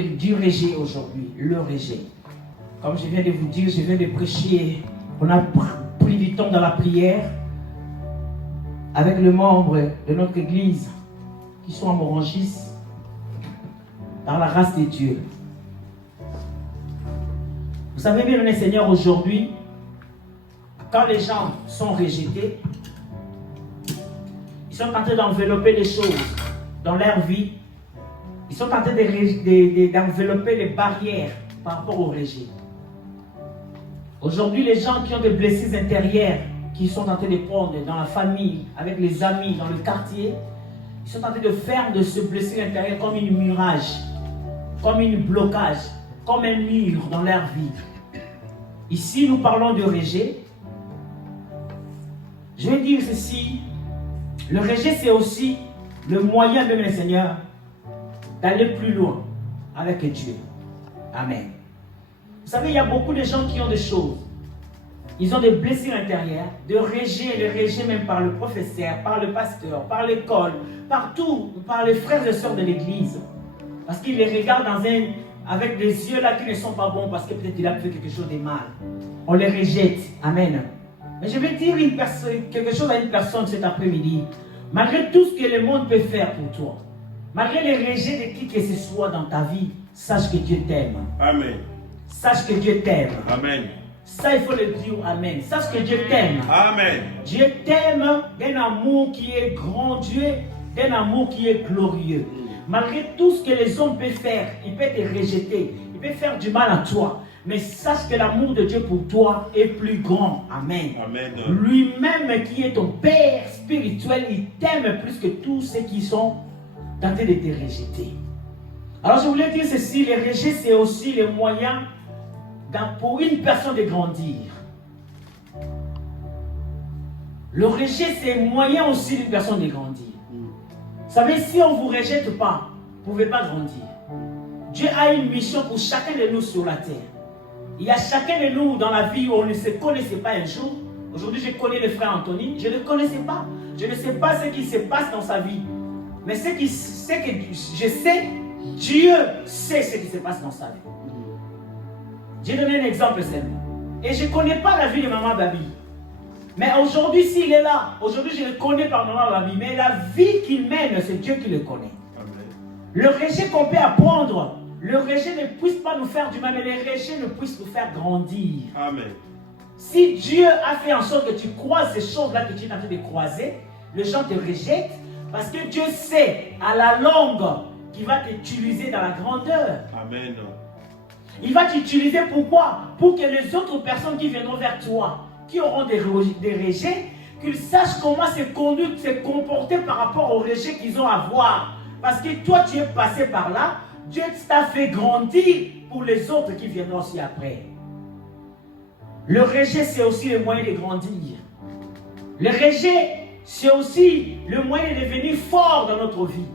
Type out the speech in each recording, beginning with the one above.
du rejet aujourd'hui, le rejet. Comme je viens de vous dire, je viens de prêcher. On a pris du temps dans la prière avec les membres de notre église qui sont à Morangis, dans la race de Dieu. Vous savez bien, le Seigneur, aujourd'hui, quand les gens sont rejetés, ils sont en train d'envelopper les choses dans leur vie. Ils sont en train d'envelopper les barrières par rapport au rejet. Aujourd'hui, les gens qui ont des blessures intérieures, qui sont en train de prendre dans la famille, avec les amis, dans le quartier, ils sont en train de faire de ce blessure intérieure comme une murage, comme un blocage, comme un mur dans leur vie. Ici, nous parlons de rejet. Je vais dire ceci, le rejet, c'est aussi le moyen, même le Seigneur, d'aller plus loin avec Dieu. Amen. Vous savez, il y a beaucoup de gens qui ont des choses. Ils ont des blessures intérieures, de rejet, le rejet même par le professeur, par le pasteur, par l'école, partout, par les frères et sœurs de l'église. Parce qu'ils les regardent avec des yeux là qui ne sont pas bons, parce que peut-être il a fait quelque chose de mal. On les rejette. Amen. Mais je vais dire quelque chose à une personne cet après-midi. Malgré tout ce que le monde peut faire pour toi, malgré les rejets de qui que ce soit dans ta vie, sache que Dieu t'aime. Amen. Sache que Dieu t'aime. Amen. Ça, il faut le dire. Amen. Sache que Dieu t'aime. Amen. Dieu t'aime d'un amour qui est grandiose, d'un amour qui est glorieux. Malgré tout ce que les hommes peuvent faire, il peut te rejeter, il peut faire du mal à toi. Mais sache que l'amour de Dieu pour toi est plus grand. Amen. Amen. Lui-même qui est ton Père spirituel, il t'aime plus que tous ceux qui sont tentés de te rejeter. Alors je voulais dire ceci, le rejet c'est aussi le moyen pour une personne de grandir. Le rejet c'est le moyen aussi d'une personne de grandir. Vous savez, si on ne vous rejette pas, vous ne pouvez pas grandir. Dieu a une mission pour chacun de nous sur la terre. Il y a chacun de nous dans la vie où on ne se connaissait pas un jour. Aujourd'hui, je connais le frère Anthony. Je ne le connaissais pas. Je ne sais pas ce qui se passe dans sa vie. Mais ce que je sais, Dieu sait ce qui se passe dans sa vie. J'ai donné un exemple seulement. Et je ne connais pas la vie de Maman Babi. Mais aujourd'hui, s'il est là, aujourd'hui, je le connais par Maman Babi. Mais la vie qu'il mène, c'est Dieu qui le connaît. Amen. Le rejet qu'on peut apprendre, le rejet ne puisse pas nous faire du mal, mais le rejet ne puisse nous faire grandir. Amen. Si Dieu a fait en sorte que tu croises ces choses-là que tu es en train de croiser, les gens te rejettent parce que Dieu sait à la longue qu'il va t'utiliser dans la grandeur. Amen. Il va t'utiliser pourquoi? Pour que les autres personnes qui viendront vers toi, qui auront des rejets, qu'ils sachent comment se conduire, se comporter par rapport aux rejets qu'ils ont à voir. Parce que toi, tu es passé par là. Dieu t'a fait grandir pour les autres qui viendront aussi après. Le rejet, c'est aussi le moyen de grandir. Le rejet, c'est aussi le moyen de devenir fort dans notre vie.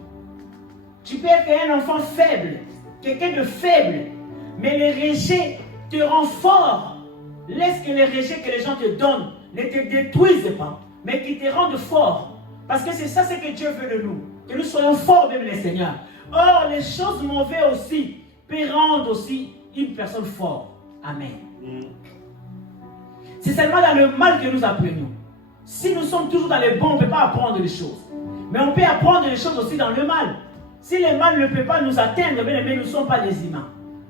Tu peux être un enfant faible, quelqu'un de faible, mais le rejet te rend fort. Laisse que les rejets que les gens te donnent ne te détruisent pas, mais qui te rendent fort. Parce que c'est ça ce que Dieu veut de nous, que nous soyons forts même les seigneurs. Or, les choses mauvaises aussi peuvent rendre aussi une personne forte. Amen. C'est seulement dans le mal que nous apprenons. Si nous sommes toujours dans le bon, on ne peut pas apprendre les choses. Mais on peut apprendre les choses aussi dans le mal. Si le mal ne peut pas nous atteindre, mais nous ne sommes pas des humains.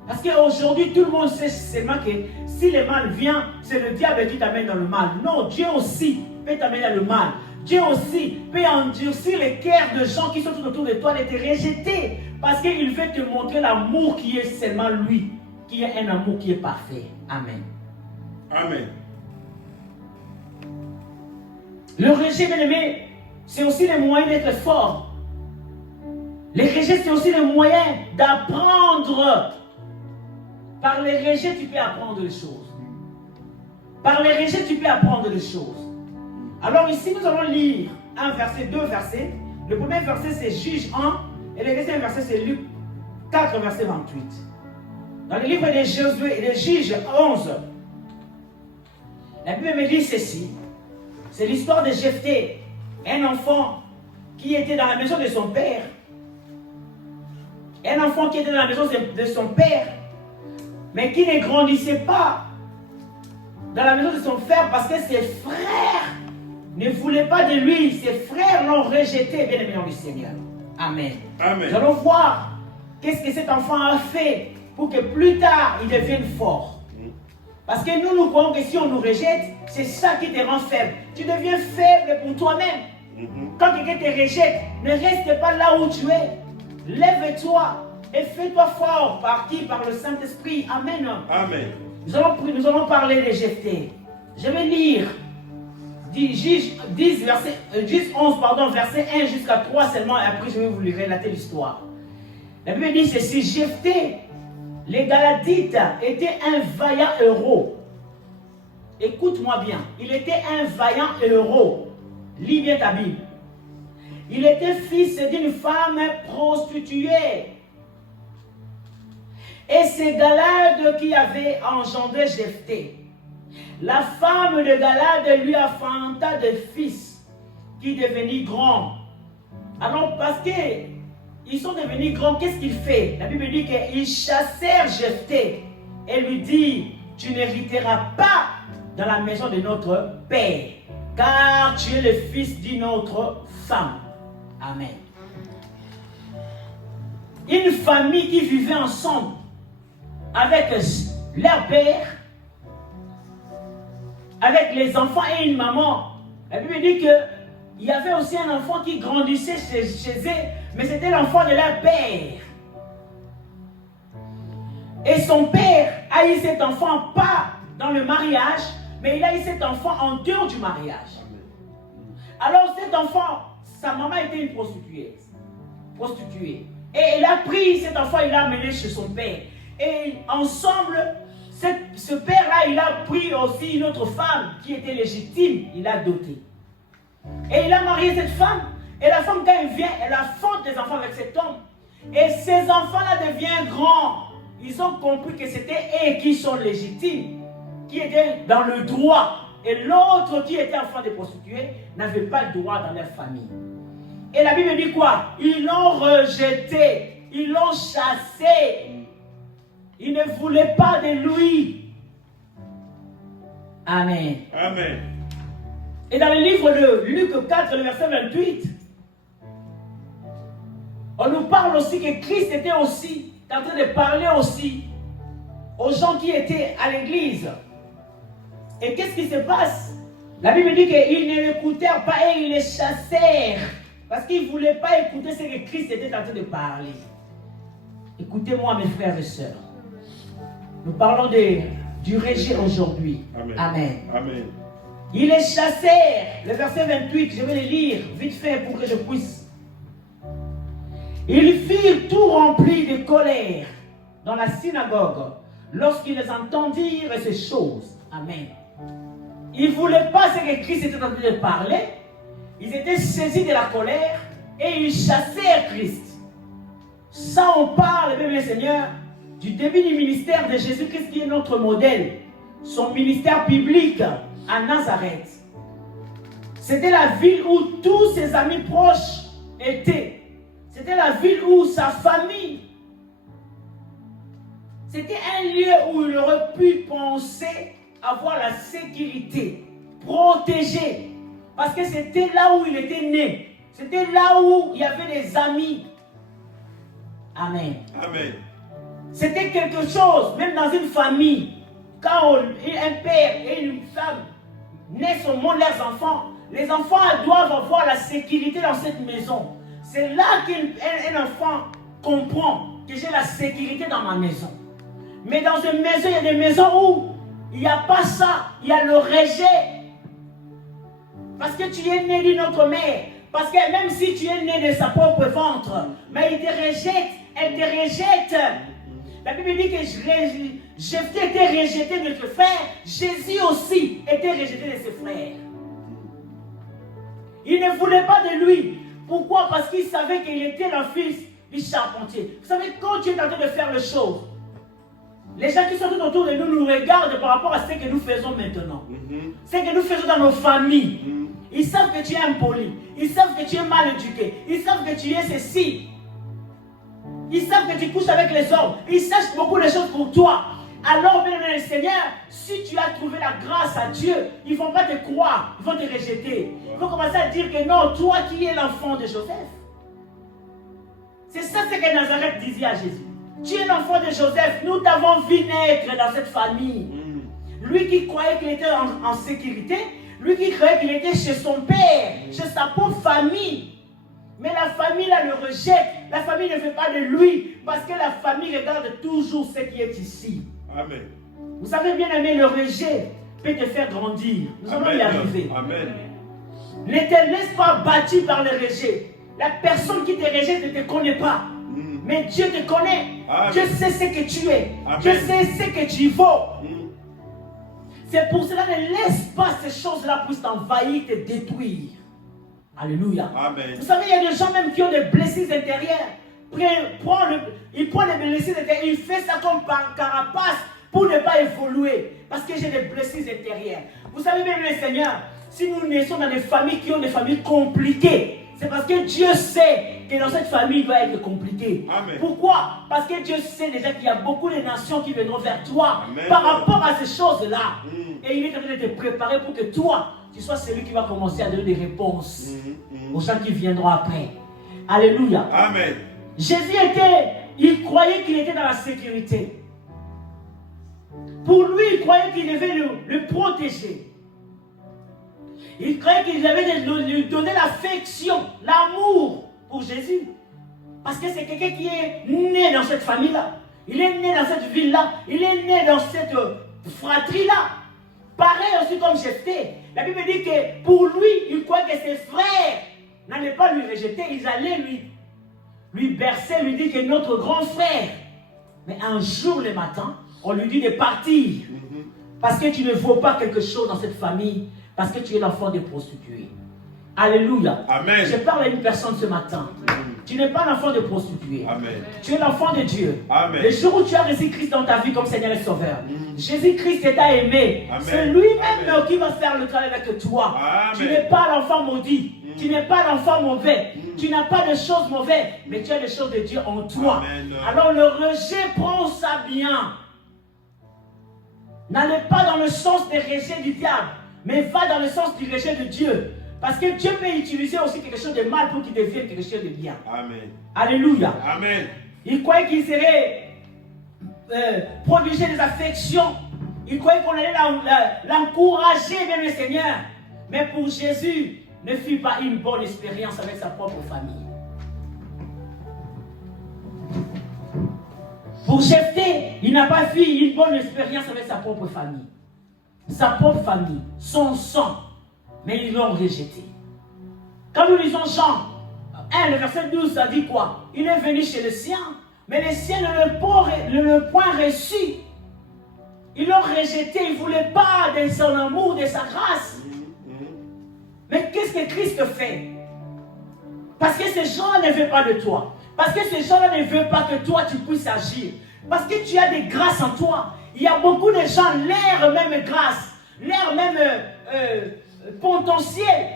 Parce qu'aujourd'hui, tout le monde sait seulement que si le mal vient, c'est le diable qui t'amène dans le mal. Non, Dieu aussi peut t'amener dans le mal. Dieu aussi peut endurcir les cœurs de gens qui sont tout autour de toi, de te rejeter. Parce qu'il veut te montrer l'amour qui est seulement lui, qui est un amour qui est parfait. Amen. Amen. Le rejet, bien aimé, c'est aussi le moyen d'être fort. Les rejets, c'est aussi le moyen d'apprendre. Par les rejets, tu peux apprendre les choses. Par les rejets, tu peux apprendre les choses. Alors ici, nous allons lire un verset, deux versets. Le premier verset, c'est Juge 1. Et le deuxième verset, c'est Luc 4, verset 28. Dans le livre de Josué et de Juge 11, la Bible me dit ceci. C'est l'histoire de Jephthé, un enfant qui était dans la maison de son père. Un enfant qui était dans la maison de son père, mais qui ne grandissait pas dans la maison de son frère parce que ses frères ne voulaient pas de lui. Ses frères l'ont rejeté, bien aimé dans le Seigneur. Amen. Amen. Nous allons voir qu'est-ce que cet enfant a fait pour que plus tard il devienne fort. Parce que nous croyons que si on nous rejette, c'est ça qui te rend faible. Tu deviens faible pour toi-même. Quand quelqu'un te rejette, ne reste pas là où tu es. Lève-toi et fais-toi fort. Par qui? Par le Saint-Esprit. Amen. Amen. Nous allons parler de Jephthé. Je vais lire 10, 11, verset 1 jusqu'à 3 seulement, et après je vais vous relater l'histoire. La Bible dit ceci: Jephthé, les Galadites, était un vaillant héros. Écoute-moi bien, il était un vaillant héros. Lis bien ta Bible. Il était fils d'une femme prostituée. Et c'est Galad qui avait engendré Jephthé. La femme de Galad lui enfanta des fils qui devenaient grands. Alors parce qu'ils sont devenus grands, qu'est-ce qu'il fait? La Bible dit qu'ils chassèrent Jephthé et lui dit: tu n'hériteras pas dans la maison de notre père, car tu es le fils d'une autre femme. Amen. Une famille qui vivait ensemble avec leur père, avec les enfants et une maman. La Bible dit qu'il y avait aussi un enfant qui grandissait chez eux, mais c'était l'enfant de leur père. Et son père a eu cet enfant pas dans le mariage, mais il a eu cet enfant en dehors du mariage. Alors cet enfant, sa maman était une prostituée. Et il a pris cet enfant, il l'a amené chez son père. Et ensemble, ce père-là, il a pris aussi une autre femme qui était légitime, il l'a dotée. Et il a marié cette femme. Et la femme, quand elle vient, elle affronte des enfants avec cet homme. Et ces enfants-là deviennent grands. Ils ont compris que c'était eux qui sont légitimes, qui étaient dans le droit. Et l'autre qui était enfant de prostituée n'avait pas le droit dans leur famille. Et la Bible dit quoi? Ils l'ont rejeté, ils l'ont chassé. Ils ne voulaient pas de lui. Amen. Amen. Et dans le livre de Luc 4, le verset 28, on nous parle aussi que Christ était aussi en train de parler aussi aux gens qui étaient à l'église. Et qu'est-ce qui se passe? La Bible dit qu'ils ne l'écoutèrent pas et ils les chassèrent. Parce qu'ils ne voulaient pas écouter ce que Christ était en train de parler. Écoutez-moi, mes frères et sœurs. Nous parlons du rejet aujourd'hui. Amen. Amen. Amen. Ils les chassèrent. Le verset 28, je vais le lire vite fait pour que je puisse. Ils firent tout rempli de colère dans la synagogue lorsqu'ils entendirent ces choses. Amen. Ils ne voulaient pas ce que Christ était en train de parler. Ils étaient saisis de la colère et ils chassèrent Christ. Ça, on parle, bien Seigneur, du début du ministère de Jésus-Christ qui est notre modèle. Son ministère public à Nazareth. C'était la ville où tous ses amis proches étaient. C'était la ville où sa famille. C'était un lieu où il aurait pu penser avoir la sécurité, protégé. Parce que c'était là où il était né. C'était là où il y avait des amis. Amen. Amen. C'était quelque chose, même dans une famille, quand un père et une femme naissent au monde leurs enfants, les enfants doivent avoir la sécurité dans cette maison. C'est là qu'un enfant comprend que j'ai la sécurité dans ma maison. Mais dans une maison, il y a des maisons où il n'y a pas ça, il y a le rejet. Parce que tu es né d'une autre mère. Parce que même si tu es né de sa propre ventre, mais il te rejette, elle te rejette. La Bible dit que Jephthé était rejeté de ses frères, Jésus aussi était rejeté de ses frères. Il ne voulait pas de lui. Pourquoi? Parce qu'il savait qu'il était le fils du charpentier. Vous savez, quand tu es en train de faire les choses, les gens qui sont tout autour de nous nous regardent par rapport à ce que nous faisons maintenant. Ce que nous faisons dans nos familles. Ils savent que tu es impoli. Ils savent que tu es mal éduqué. Ils savent que tu es ceci. Ils savent que tu couches avec les hommes. Ils sachent beaucoup de choses pour toi. Alors, bien aimé le Seigneur, si tu as trouvé la grâce à Dieu, ils ne vont pas te croire, ils vont te rejeter. Ils vont commencer à dire que non, toi qui es l'enfant de Joseph. C'est ça ce que Nazareth disait à Jésus. Tu es l'enfant de Joseph, nous t'avons vu naître dans cette famille. Lui qui croyait qu'il était en sécurité, lui qui croyait qu'il était chez son père, chez sa pauvre famille. Mais la famille là le rejette. La famille ne fait pas de lui. Parce que la famille regarde toujours ce qui est ici. Amen. Vous savez bien aimé, le rejet peut te faire grandir. Nous allons y arriver. Amen. Ne te laisse pas bâti par le rejet. La personne qui te rejette ne te connaît pas. Mais Dieu te connaît. Amen. Dieu sait ce que tu es. Amen. Dieu sait ce que tu vaux. C'est pour cela, ne laisse pas ces choses-là puissent t'envahir, te détruire. Alléluia. Amen. Vous savez, il y a des gens même qui ont des blessures intérieures. Il prend les blessures intérieures, il fait ça comme par carapace pour ne pas évoluer. Parce que j'ai des blessures intérieures. Vous savez bien, le Seigneur, si nous naissons dans des familles qui ont des familles compliquées, c'est parce que Dieu sait que dans cette famille doit être compliquée. Amen. Pourquoi? Parce que Dieu sait déjà qu'il y a beaucoup de nations qui viendront vers toi. Amen. Par rapport à ces choses-là. Et il est en train de te préparer pour que toi, tu sois celui qui va commencer à donner des réponses aux gens qui viendront après. Alléluia. Amen. Jésus il croyait qu'il était dans la sécurité. Pour lui, il croyait qu'il devait le protéger. Il croyait qu'il devait lui donner l'affection, l'amour pour Jésus. Parce que c'est quelqu'un qui est né dans cette famille-là. Il est né dans cette ville-là. Il est né dans cette fratrie-là. Pareil aussi comme Jephthé. La Bible dit que pour lui, il croyait que ses frères n'allaient pas lui rejeter. Ils allaient lui bercer, lui dire que notre grand frère. Mais un jour le matin, on lui dit de partir. Parce que tu ne vaux pas quelque chose dans cette famille. Parce que tu es l'enfant des prostituées. Alléluia. Amen. Je parle à une personne ce matin. Tu n'es pas l'enfant de prostituée. Amen. Tu es l'enfant de Dieu. Amen. Le jour où tu as reçu Christ dans ta vie comme Seigneur et Sauveur, Jésus-Christ t'a aimé. Amen. C'est lui-même qui va faire le travail avec toi. Amen. Tu n'es pas l'enfant maudit. Tu n'es pas l'enfant mauvais. Tu n'as pas de choses mauvaises. Mais tu as des choses de Dieu en toi. Amen. Alors le rejet, prend ça bien. N'allez pas dans le sens des rejets du diable, mais va dans le sens du rejet de Dieu. Parce que Dieu peut utiliser aussi quelque chose de mal pour qu'il devienne quelque chose de bien. Amen. Alléluia. Amen. Il croyait qu'il serait prodiger des affections. Il croyait qu'on allait l'encourager, bien le Seigneur. Mais pour Jésus, ne fut pas une bonne expérience avec sa propre famille. Pour Jephthé, il n'a pas fait une bonne expérience avec sa propre famille. Sa propre famille, son sang. Mais ils l'ont rejeté. Quand nous lisons Jean 1, le verset 12, ça dit quoi? Il est venu chez les siens, mais les siens ne l'ont point reçu. Ils l'ont rejeté, ils ne voulaient pas de son amour, de sa grâce. Mais qu'est-ce que Christ fait? Parce que ces gens-là ne veulent pas de toi. Parce que ces gens-là ne veulent pas que toi tu puisses agir. Parce que tu as des grâces en toi. Il y a beaucoup de gens, leur même grâce, leur même potentiel.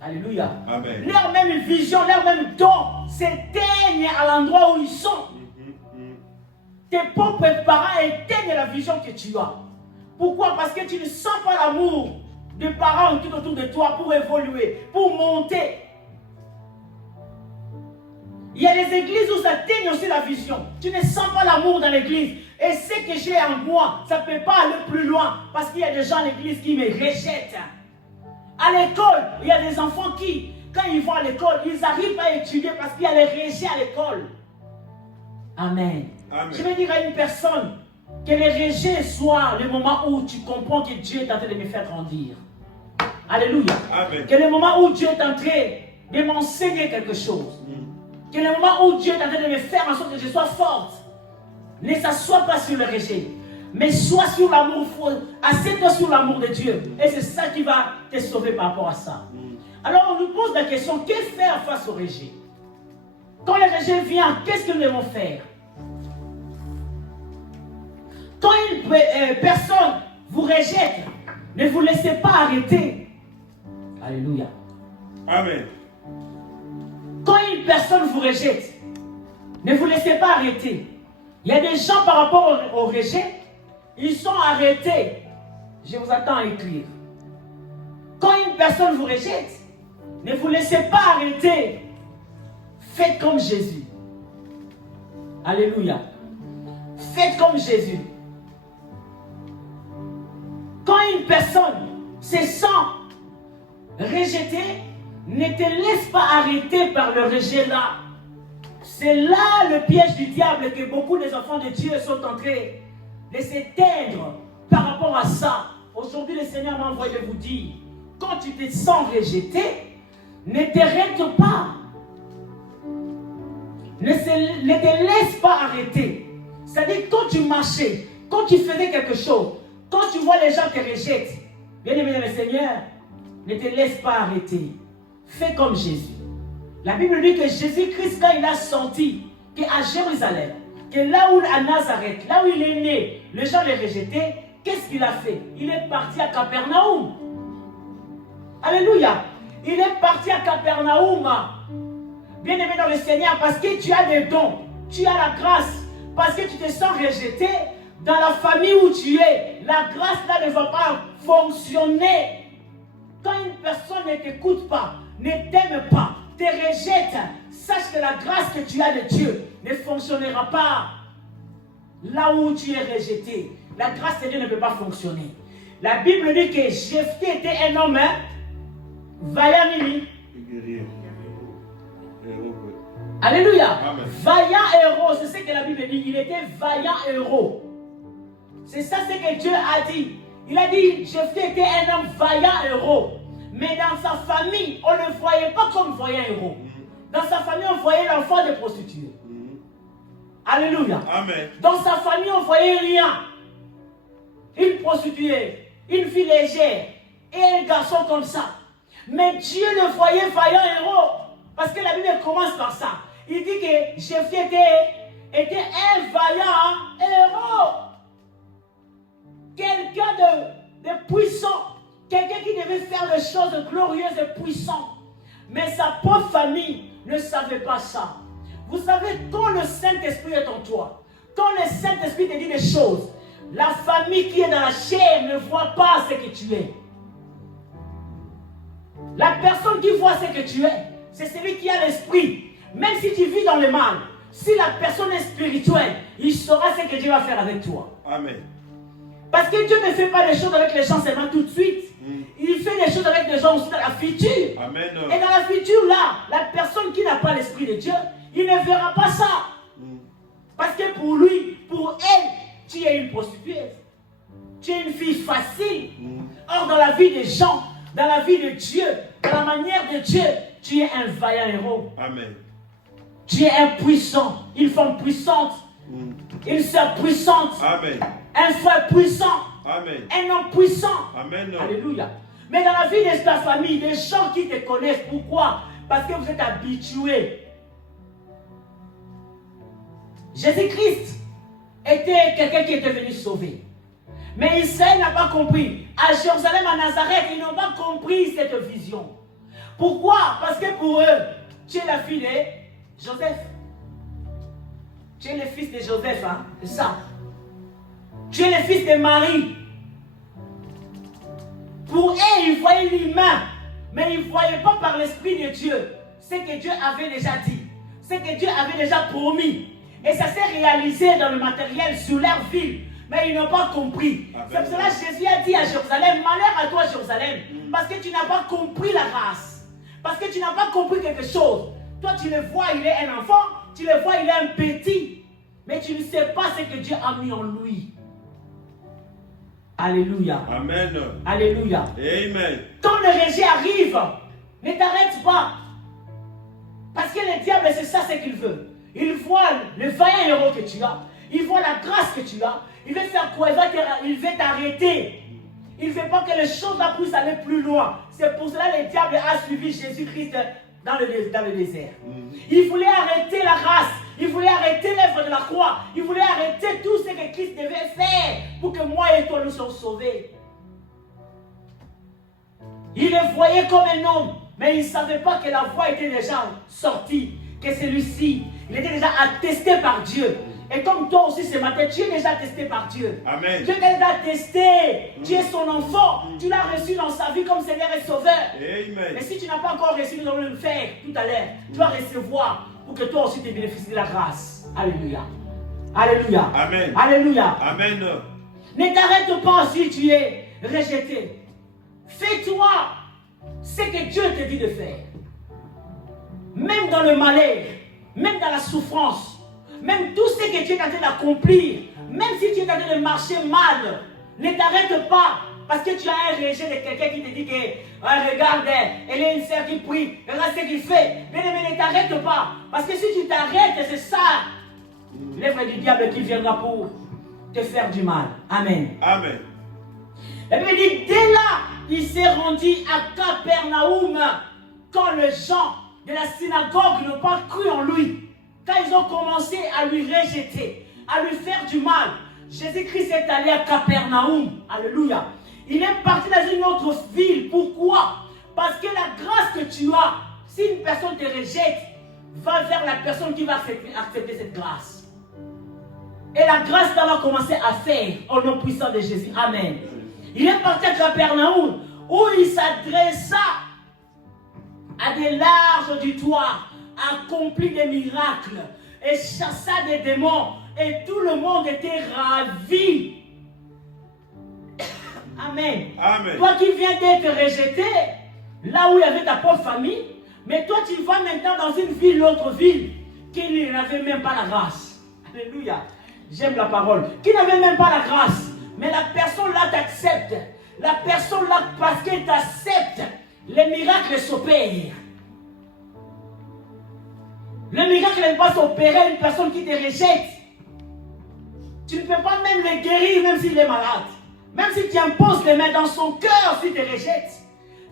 Alléluia. Amen. Leur même vision, leur même don s'éteignent à l'endroit où ils sont. Tes propres parents éteignent la vision que tu as. Pourquoi? Parce que tu ne sens pas l'amour des parents tout autour de toi pour évoluer, pour monter. Il y a des églises où ça teigne aussi la vision. Tu ne sens pas l'amour dans l'église. Et ce que j'ai en moi, ça ne peut pas aller plus loin. Parce qu'il y a des gens à l'église qui me rejettent. À l'école, il y a des enfants qui, quand ils vont à l'école, ils n'arrivent pas à étudier parce qu'il y a les rejets à l'école. Amen. Amen. Je vais dire à une personne que les rejets soient le moment où tu comprends que Dieu est en train de me faire grandir. Alléluia. Amen. Que le moment où Dieu est en train de m'enseigner quelque chose. Que le moment où Dieu est en train de me faire en sorte que je sois forte. Ne s'assois pas sur le rejet, mais sois sur l'amour. Assieds-toi sur l'amour de Dieu. Et c'est ça qui va te sauver par rapport à ça. Alors on nous pose la question, que faire face au rejet? Quand le rejet vient, qu'est-ce que nous devons faire? Quand une personne vous rejette, ne vous laissez pas arrêter. Alléluia. Amen. Quand une personne vous rejette, Ne vous laissez pas arrêter. Il y a des gens par rapport au rejet, ils sont arrêtés. Je vous attends à écrire. Quand une personne vous rejette, ne vous laissez pas arrêter. Faites comme Jésus. Alléluia. Faites comme Jésus. Quand une personne se sent rejetée, ne te laisse pas arrêter par le rejet là. C'est là le piège du diable que beaucoup des enfants de Dieu sont en train de s'éteindre par rapport à ça. Aujourd'hui, le Seigneur m'a envoyé vous dire, quand tu te sens rejeté, ne t'arrête pas. Ne te laisse pas arrêter. C'est-à-dire, quand tu marchais, quand tu faisais quelque chose, quand tu vois les gens te rejettent, bien aimé le Seigneur, ne te laisse pas arrêter. Fais comme Jésus. La Bible dit que Jésus-Christ, quand il a senti qu'à Jérusalem, que là où à Nazareth, là où il est né, les gens le rejetaient, qu'est-ce qu'il a fait? Il est parti à Capernaum. Alléluia. Il est parti à Capernaum. Bien aimé dans le Seigneur, parce que tu as des dons, tu as la grâce, parce que tu te sens rejeté dans la famille où tu es, la grâce là ne va pas fonctionner. Quand une personne ne t'écoute pas, ne t'aime pas, te rejette, sache que la grâce que tu as de Dieu ne fonctionnera pas là où tu es rejeté. La grâce de Dieu ne peut pas fonctionner. La Bible dit que Jephthé était un homme vaillant. Alléluia. Amen. Vaillant héros, c'est ce que la Bible dit. Il était vaillant héros. C'est ça ce que Dieu a dit. Il a dit, Jephthé était un homme vaillant héros. Mais dans sa famille, on ne voyait pas comme vaillant héros. Dans sa famille, on voyait l'enfant de prostituée. Alléluia. Amen. Dans sa famille, on ne voyait rien. Une prostituée, une fille légère et un garçon comme ça. Mais Dieu le voyait vaillant héros. Parce que la Bible commence par ça. Il dit que Jephthé était un vaillant héros. Quelqu'un de puissant. Quelqu'un qui devait faire des choses glorieuses et puissantes. Mais sa pauvre famille ne savait pas ça. Vous savez, quand le Saint-Esprit est en toi, quand le Saint-Esprit te dit des choses, la famille qui est dans la chair ne voit pas ce que tu es. La personne qui voit ce que tu es, c'est celui qui a l'esprit. Même si tu vis dans le mal, si la personne est spirituelle, il saura ce que Dieu va faire avec toi. Amen. Parce que Dieu ne fait pas des choses avec les gens seulement tout de suite. Il fait des choses avec les gens aussi dans la future. Amen. Et dans la future, là, la personne qui n'a pas l'esprit de Dieu, il ne verra pas ça. Parce que pour lui, pour elle, tu es une prostituée. Tu es une fille facile. Or, dans la vie des gens, dans la vie de Dieu, dans la manière de Dieu, tu es un vaillant héros. Amen. Tu es un puissant, une femme puissante, une sœur puissante. Amen. Un frère puissant. Amen. Un homme puissant. Amen. Alléluia. Mais dans la vie de ta famille, des gens qui te connaissent, pourquoi? Parce que vous êtes habitués. Jésus-Christ était quelqu'un qui était venu sauver. Mais Israël n'a pas compris. À Jérusalem, à Nazareth, ils n'ont pas compris cette vision. Pourquoi? Parce que pour eux, tu es la fille de Joseph. Tu es le fils de Joseph, hein? C'est ça. Tu es le fils de Marie. Pour eux, ils voyaient l'humain, mais ils ne voyaient pas par l'Esprit de Dieu ce que Dieu avait déjà dit, ce que Dieu avait déjà promis. Et ça s'est réalisé dans le matériel sur leur vie, mais ils n'ont pas compris. C'est pour cela que Jésus a dit à Jérusalem, malheur à toi Jérusalem, parce que tu n'as pas compris la race, parce que tu n'as pas compris quelque chose. Toi tu le vois, il est un enfant, tu le vois, il est un petit, mais tu ne sais pas ce que Dieu a mis en lui. Alléluia. Amen. Alléluia. Amen. Quand le rejet arrive, ne t'arrête pas. Parce que le diable, c'est ça ce qu'il veut. Il voit le vaillant héros que tu as. Il voit la grâce que tu as. Il veut faire quoi? Il veut t'arrêter. Il ne veut pas que les choses puissent aller plus loin. C'est pour cela que le diable a suivi Jésus-Christ dans le désert. Il voulait arrêter la race. Il voulait arrêter l'œuvre de la croix. Il voulait arrêter tout ce que Christ devait faire pour que moi et toi nous soyons sauvés. Il le voyait comme un homme, mais il ne savait pas que la voix était déjà sortie, que celui-ci, Il était déjà attesté par Dieu. Et comme toi aussi ce matin, tu es déjà attesté par Dieu. Amen. Dieu t'a déjà attesté. Tu es son enfant. Tu l'as reçu dans sa vie comme Seigneur et Sauveur. Amen. Mais si tu n'as pas encore reçu, nous allons le faire tout à l'heure. Tu vas recevoir pour que toi aussi tu bénéficies de la grâce. Alléluia. Alléluia. Amen. Alléluia. Amen. Ne t'arrête pas si tu es rejeté. Fais-toi ce que Dieu te dit de faire. Même dans le malheur, même dans la souffrance, même tout ce que tu es en train d'accomplir, même si tu es en train de marcher mal, ne t'arrête pas. Parce que tu as un rejet de quelqu'un qui te dit que regarde, elle est une sœur qui prie, regarde ce qu'il fait. Mais ne t'arrête pas. Parce que si tu t'arrêtes, c'est ça l'œuvre du diable qui viendra pour te faire du mal. Amen. Amen. Et puis il dit, dès là, il s'est rendu à Capernaum quand les gens de la synagogue n'ont pas cru en lui. Quand ils ont commencé à lui rejeter, à lui faire du mal, Jésus-Christ est allé à Capernaum. Alléluia. Il est parti dans une autre ville. Pourquoi? Parce que la grâce que tu as, si une personne te rejette, va vers la personne qui va accepter cette grâce. Et la grâce va commencer à faire au nom puissant de Jésus. Amen. Il est parti à Capernaum où il s'adressa à des larges auditoires, accomplit des miracles et chassa des démons. Et tout le monde était ravi. Amen. Amen. Toi qui viens d'être rejeté, là où il y avait ta propre famille, mais toi tu vas maintenant dans une ville, l'autre ville, qui n'avait même pas la grâce. Alléluia. J'aime la parole. Qui n'avait même pas la grâce. Mais la personne là t'accepte. La personne là, parce qu'elle t'accepte, les miracles s'opèrent. Le miracle ne va pas s'opérer à une personne qui te rejette. Tu ne peux pas même le guérir même s'il est malade. Même si tu imposes les mains dans son cœur s'il te rejette.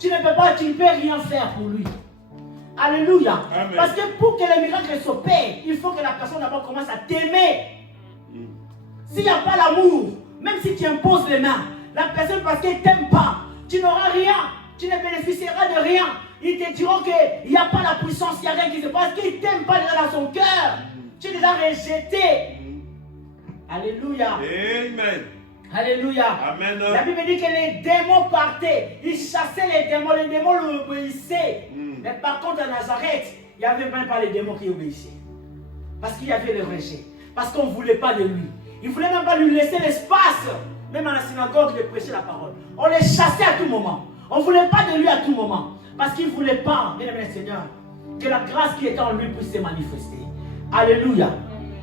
Tu ne peux rien faire pour lui. Alléluia. Amen. Parce que pour que le miracle s'opère, il faut que la personne d'abord commence à t'aimer. S'il n'y a pas l'amour, même si tu imposes les mains, la personne parce qu'elle ne t'aime pas, tu n'auras rien, tu ne bénéficieras de rien. Ils te diront qu'il n'y a pas la puissance, il n'y a rien qui se passe, qu'il ne t'aime pas déjà dans son cœur. Tu es déjà rejeté. Alléluia. Amen. Alléluia. Amen. La Bible dit que les démons partaient, ils chassaient les démons lui obéissaient. Mais par contre à Nazareth, il n'y avait même pas les démons qui obéissaient. Parce qu'il y avait le rejet. Parce qu'on ne voulait pas de lui. Ils ne voulaient même pas lui laisser l'espace, même à la synagogue, de prêcher la parole. On les chassait à tout moment. On ne voulait pas de lui à tout moment. Parce qu'il ne voulait pas, bien aimé Seigneur, que la grâce qui était en lui puisse se manifester. Alléluia.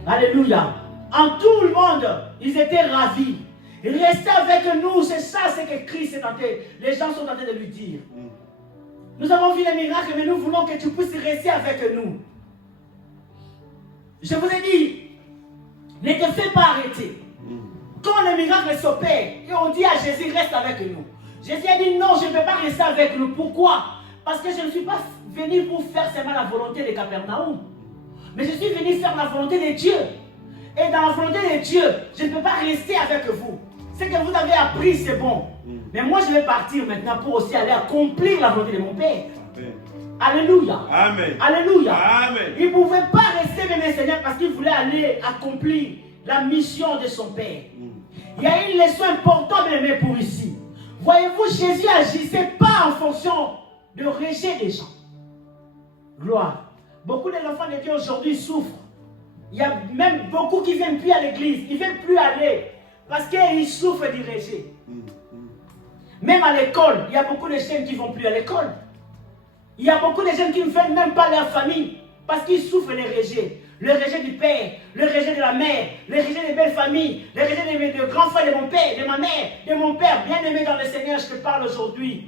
Alléluia. En tout le monde, ils étaient ravis. Restez avec nous, c'est ça ce que Christ est en train. Les gens sont en train de lui dire. Nous avons vu les miracles, mais nous voulons que tu puisses rester avec nous. Je vous ai dit, ne te fais pas arrêter. Quand les miracles s'opèrent, et on dit à Jésus, reste avec nous. Jésus a dit, non, je ne peux pas rester avec nous. Pourquoi? Parce que je ne suis pas venu pour faire seulement la volonté de Capernaum. Mais je suis venu faire la volonté de Dieu. Et dans la volonté de Dieu, je ne peux pas rester avec vous. Ce que vous avez appris, c'est bon. Mais moi, je vais partir maintenant pour aussi aller accomplir la volonté de mon Père. Amen. Alléluia. Amen. Alléluia. Amen. Il ne pouvait pas rester, bien Seigneur, parce qu'il voulait aller accomplir la mission de son Père. Il y a une leçon importante, bien pour ici. Voyez-vous, Jésus n'agissait pas en fonction de rejet des gens. Gloire. Beaucoup d'enfants de Dieu aujourd'hui souffrent. Il y a même beaucoup qui ne viennent plus à l'église. Ils ne viennent plus aller parce qu'ils souffrent du rejet. Même à l'école, il y a beaucoup de jeunes qui ne vont plus à l'école. Il y a beaucoup de jeunes qui ne veulent même pas leur famille parce qu'ils souffrent des rejets. Le rejet du père, le rejet de la mère, le rejet des belles familles, le rejet de grands frères de mon père, de ma mère, de mon père. Bien-aimé dans le Seigneur, je te parle aujourd'hui.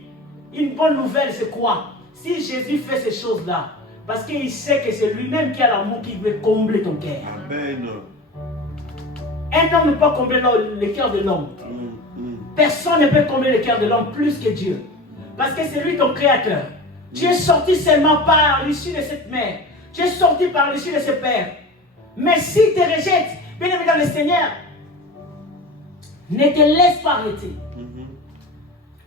Une bonne nouvelle, c'est quoi? Si Jésus fait ces choses-là, parce qu'il sait que c'est lui-même qui a l'amour qui veut combler ton cœur. Amen. Un homme ne peut pas combler le cœur de l'homme. Personne ne peut combler le cœur de l'homme plus que Dieu. Parce que c'est lui ton créateur. Tu es sorti seulement par l'issue de cette mère. Tu es sorti par l'issue de ce père. Mais s'il te rejette, bien aimé dans le Seigneur, ne te laisse pas arrêter.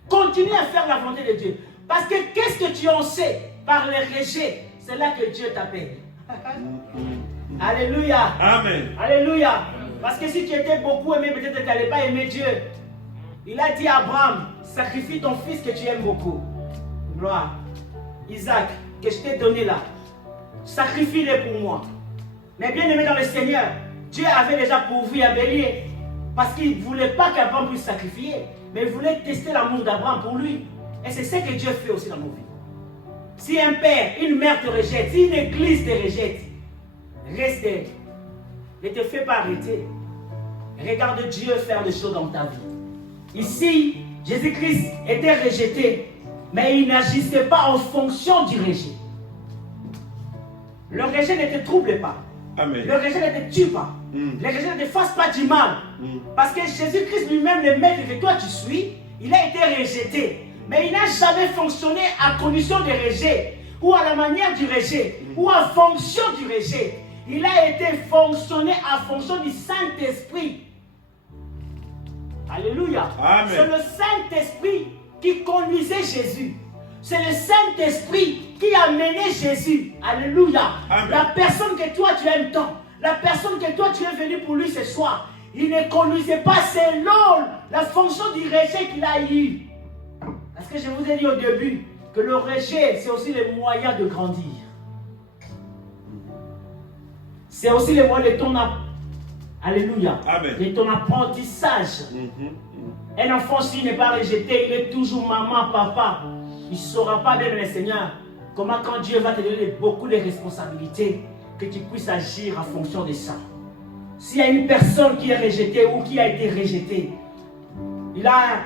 Continue à faire la volonté de Dieu. Parce que qu'est-ce que tu en sais par le rejet? C'est là que Dieu t'appelle. Alléluia. Amen. Alléluia. Parce que si tu étais beaucoup aimé, peut-être que tu n'allais pas aimer Dieu. Il a dit à Abraham, sacrifie ton fils que tu aimes beaucoup. Gloire. Isaac, que je t'ai donné là. Sacrifie-le pour moi. Mais bien aimé dans le Seigneur, Dieu avait déjà pourvu à bélier. Parce qu'il ne voulait pas qu'Abraham puisse sacrifier. Mais il voulait tester l'amour d'Abraham pour lui. Et c'est ce que Dieu fait aussi dans nos vies. Si un père, une mère te rejette, si une église te rejette, reste. Ne te fais pas arrêter. Regarde Dieu faire des choses dans ta vie. Ici, Jésus-Christ était rejeté, mais il n'agissait pas en fonction du rejet. Le rejet ne te trouble pas. Amen. Le rejet ne te tue pas. Le rejet ne te fasse pas du mal. Parce que Jésus-Christ lui-même, le maître que toi tu suis, il a été rejeté. Mais il n'a jamais fonctionné à condition de rejet, ou à la manière du rejet, ou en fonction du rejet. Il a été fonctionné en fonction du Saint-Esprit. Alléluia. C'est le Saint-Esprit qui conduisait Jésus. C'est le Saint-Esprit qui a mené Jésus. Alléluia. Amen. La personne que toi tu aimes tant, la personne que toi tu es venu pour lui ce soir, il ne conduisait pas selon la fonction du rejet qu'il a eu. Parce que je vous ai dit au début que le rejet, c'est aussi le moyen de grandir. C'est aussi le moyen de ton Alléluia. Amen. De ton apprentissage. Un enfant, s'il n'est pas rejeté, il est toujours maman, papa. Il ne saura pas bien le Seigneur. Comment quand Dieu va te donner beaucoup de responsabilités, que tu puisses agir en fonction de ça. S'il y a une personne qui est rejetée ou qui a été rejetée, il a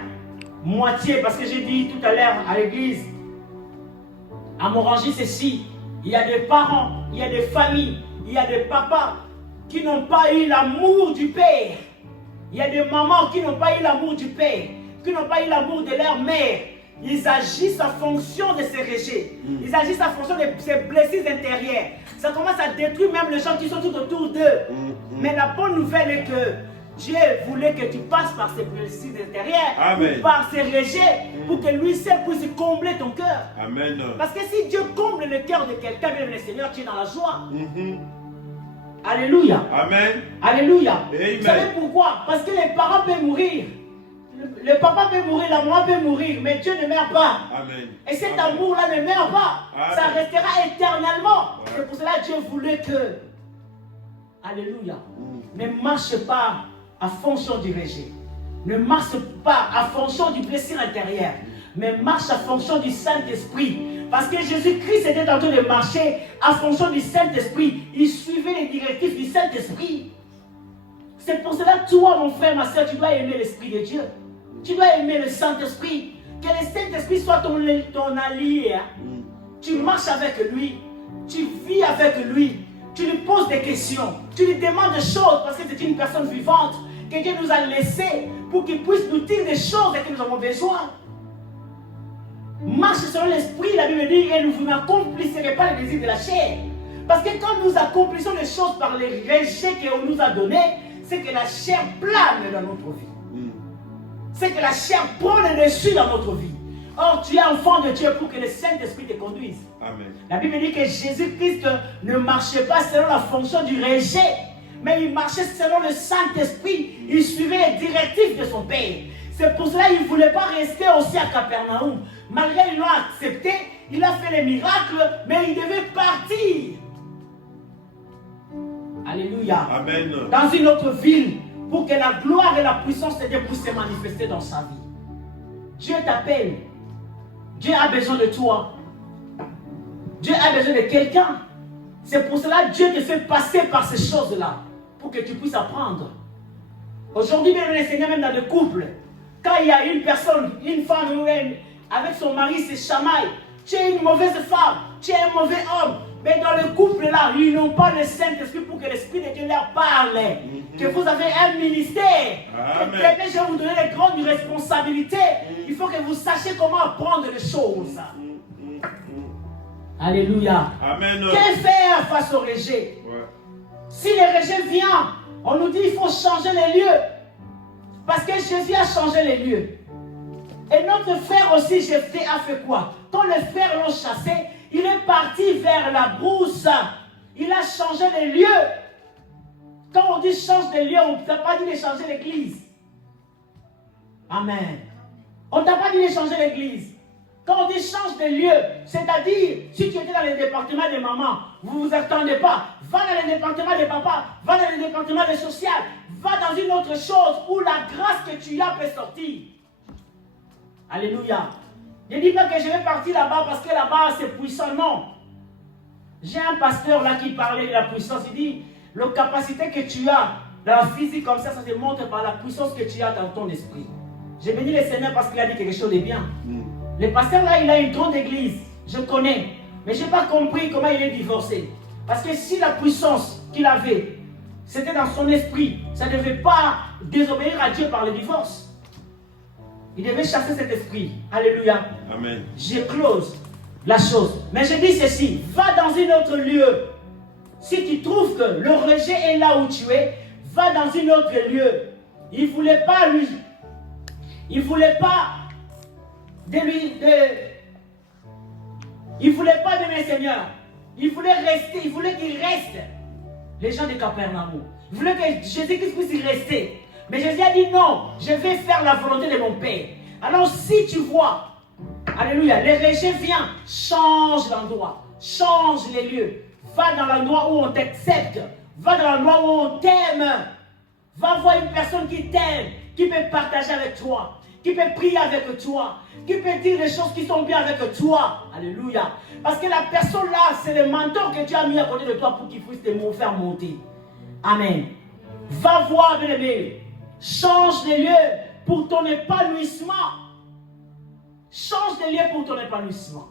moitié, parce que j'ai dit tout à l'heure à l'église, à Morangy, ceci, il y a des parents, il y a des familles, il y a des papas qui n'ont pas eu l'amour du Père. Il y a des mamans qui n'ont pas eu l'amour du Père, qui n'ont pas eu l'amour de leur mère. Ils agissent en fonction de ces rejets. Ils agissent en fonction de ces blessures intérieures. Ça commence à détruire même les gens qui sont tout autour d'eux. Mais la bonne nouvelle est que Dieu voulait que tu passes par ces blessures intérieures, ou par ces rejets, pour que lui seul puisse combler ton cœur. Amen. Parce que si Dieu comble le cœur de quelqu'un, même le Seigneur, tu es dans la joie. Alléluia. Amen. Alléluia. Amen. Vous savez pourquoi? Parce que les parents peuvent mourir. Le papa peut mourir, la maman peut mourir, mais Dieu ne meurt pas. Amen. Et cet amour-là ne meurt pas. Amen. Ça restera éternellement. C'est pour cela que Dieu voulait que, alléluia, ne marche pas en fonction du rejet. Ne marche pas en fonction du blessure intérieur, mais marche en fonction du Saint-Esprit. Parce que Jésus-Christ était en train de marcher en fonction du Saint-Esprit. Il suivait les directives du Saint-Esprit. C'est pour cela que toi, mon frère, ma soeur, tu dois aimer l'Esprit de Dieu. Tu dois aimer le Saint-Esprit. Que le Saint-Esprit soit ton allié. Tu marches avec lui. Tu vis avec lui. Tu lui poses des questions. Tu lui demandes des choses parce que c'est une personne vivante que Dieu nous a laissée pour qu'il puisse nous dire des choses que nous avons besoin. Marche selon l'Esprit, la Bible dit, et vous n'accomplissez pas les désirs de la chair. Parce que quand nous accomplissons les choses par les rejets qu'on nous a donnés, c'est que la chair plane dans notre vie. C'est que la chair prend le dessus dans notre vie. Or, tu es enfant de Dieu pour que le Saint-Esprit te conduise. Amen. La Bible dit que Jésus-Christ ne marchait pas selon la fonction du rejet, mais il marchait selon le Saint-Esprit. Il suivait les directives de son Père. C'est pour cela qu'il ne voulait pas rester aussi à Capernaum. Malgré qu'ils l'ont accepté, il a fait les miracles, mais il devait partir. Alléluia. Amen. Dans une autre ville, pour que la gloire et la puissance de Dieu puissent se manifester dans sa vie. Dieu t'appelle. Dieu a besoin de toi. Dieu a besoin de quelqu'un. C'est pour cela que Dieu te fait passer par ces choses-là, pour que tu puisses apprendre. Aujourd'hui, même les Seigneurs, même dans le couple, quand il y a une personne, une femme avec son mari, c'est chamaille. Tu es une mauvaise femme, tu es un mauvais homme. Mais dans le couple-là, ils n'ont pas le Saint-Esprit pour que l'Esprit de Dieu leur parle. Que vous avez un ministère. Que je vais vous donner les grandes responsabilités. Il faut que vous sachiez comment apprendre les choses. Alléluia. Amen. Que faire face au rejet? Si le rejet vient, on nous dit qu'il faut changer les lieux. Parce que Jésus a changé les lieux. Et notre frère aussi, Jephthé, a fait quoi? Quand les frères l'ont chassé, il est parti vers la brousse. Il a changé les lieux Quand on dit change de lieu, on ne t'a pas dit de changer l'église. Amen. On ne t'a pas dit de changer l'église. Quand on dit change de lieu, c'est-à-dire, si tu étais dans le département des mamans, vous ne vous attendez pas, va dans le département des papas, va dans le département des social, va dans une autre chose où la grâce que tu as peut sortir. Alléluia. Ne dis pas que je vais partir là-bas parce que là-bas c'est puissant. Non. J'ai un pasteur là qui parlait de la puissance. Il dit, la capacité que tu as dans la physique comme ça se montre par la puissance que tu as dans ton esprit. J'ai béni le Seigneur parce qu'il a dit quelque chose de bien. Le pasteur là, il a une grande église. Je connais. Mais je n'ai pas compris comment il est divorcé. Parce que si la puissance qu'il avait, c'était dans son esprit, ça ne devait pas désobéir à Dieu par le divorce. Il devait chasser cet esprit. Alléluia. Amen. Je close la chose. Mais je dis ceci, va dans un autre lieu. Si tu trouves que le rejet est là où tu es, va dans un autre lieu. Il ne voulait pas lui... Il ne voulait pas de lui... Il ne voulait pas de mes seigneurs. Il voulait rester. Il voulait qu'il reste. Les gens de Capernaum. Il voulait que Jésus-Christ puisse y rester. Mais Jésus a dit non, je vais faire la volonté de mon Père. Alors si tu vois, alléluia, le rejet vient, change l'endroit, change les lieux. Va dans l'endroit où on t'accepte. Va dans l'endroit où on t'aime. Va voir une personne qui t'aime, qui peut partager avec toi, qui peut prier avec toi, qui peut dire des choses qui sont bien avec toi. Alléluia. Parce que la personne là, c'est le mentor que Dieu a mis à côté de toi pour qu'il puisse te faire monter. Amen. Va voir, bien-aimé. Change de lieu pour ton épanouissement. Change de lieu pour ton épanouissement.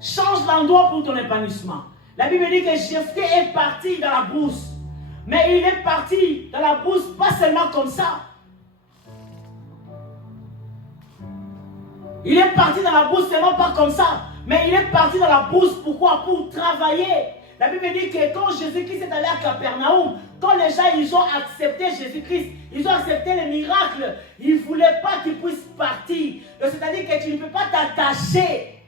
Change l'endroit pour ton épanouissement. La Bible dit que Jephthé est parti dans la brousse. Mais il est parti dans la brousse pas seulement comme ça. Il est parti dans la brousse seulement pas comme ça. Mais il est parti dans la brousse pourquoi? Pour travailler. La Bible dit que quand Jésus-Christ est allé à Capernaum, quand les gens ils ont accepté Jésus-Christ, ils ont accepté les miracles, ils ne voulaient pas qu'il puisse partir. C'est-à-dire que tu ne peux pas t'attacher.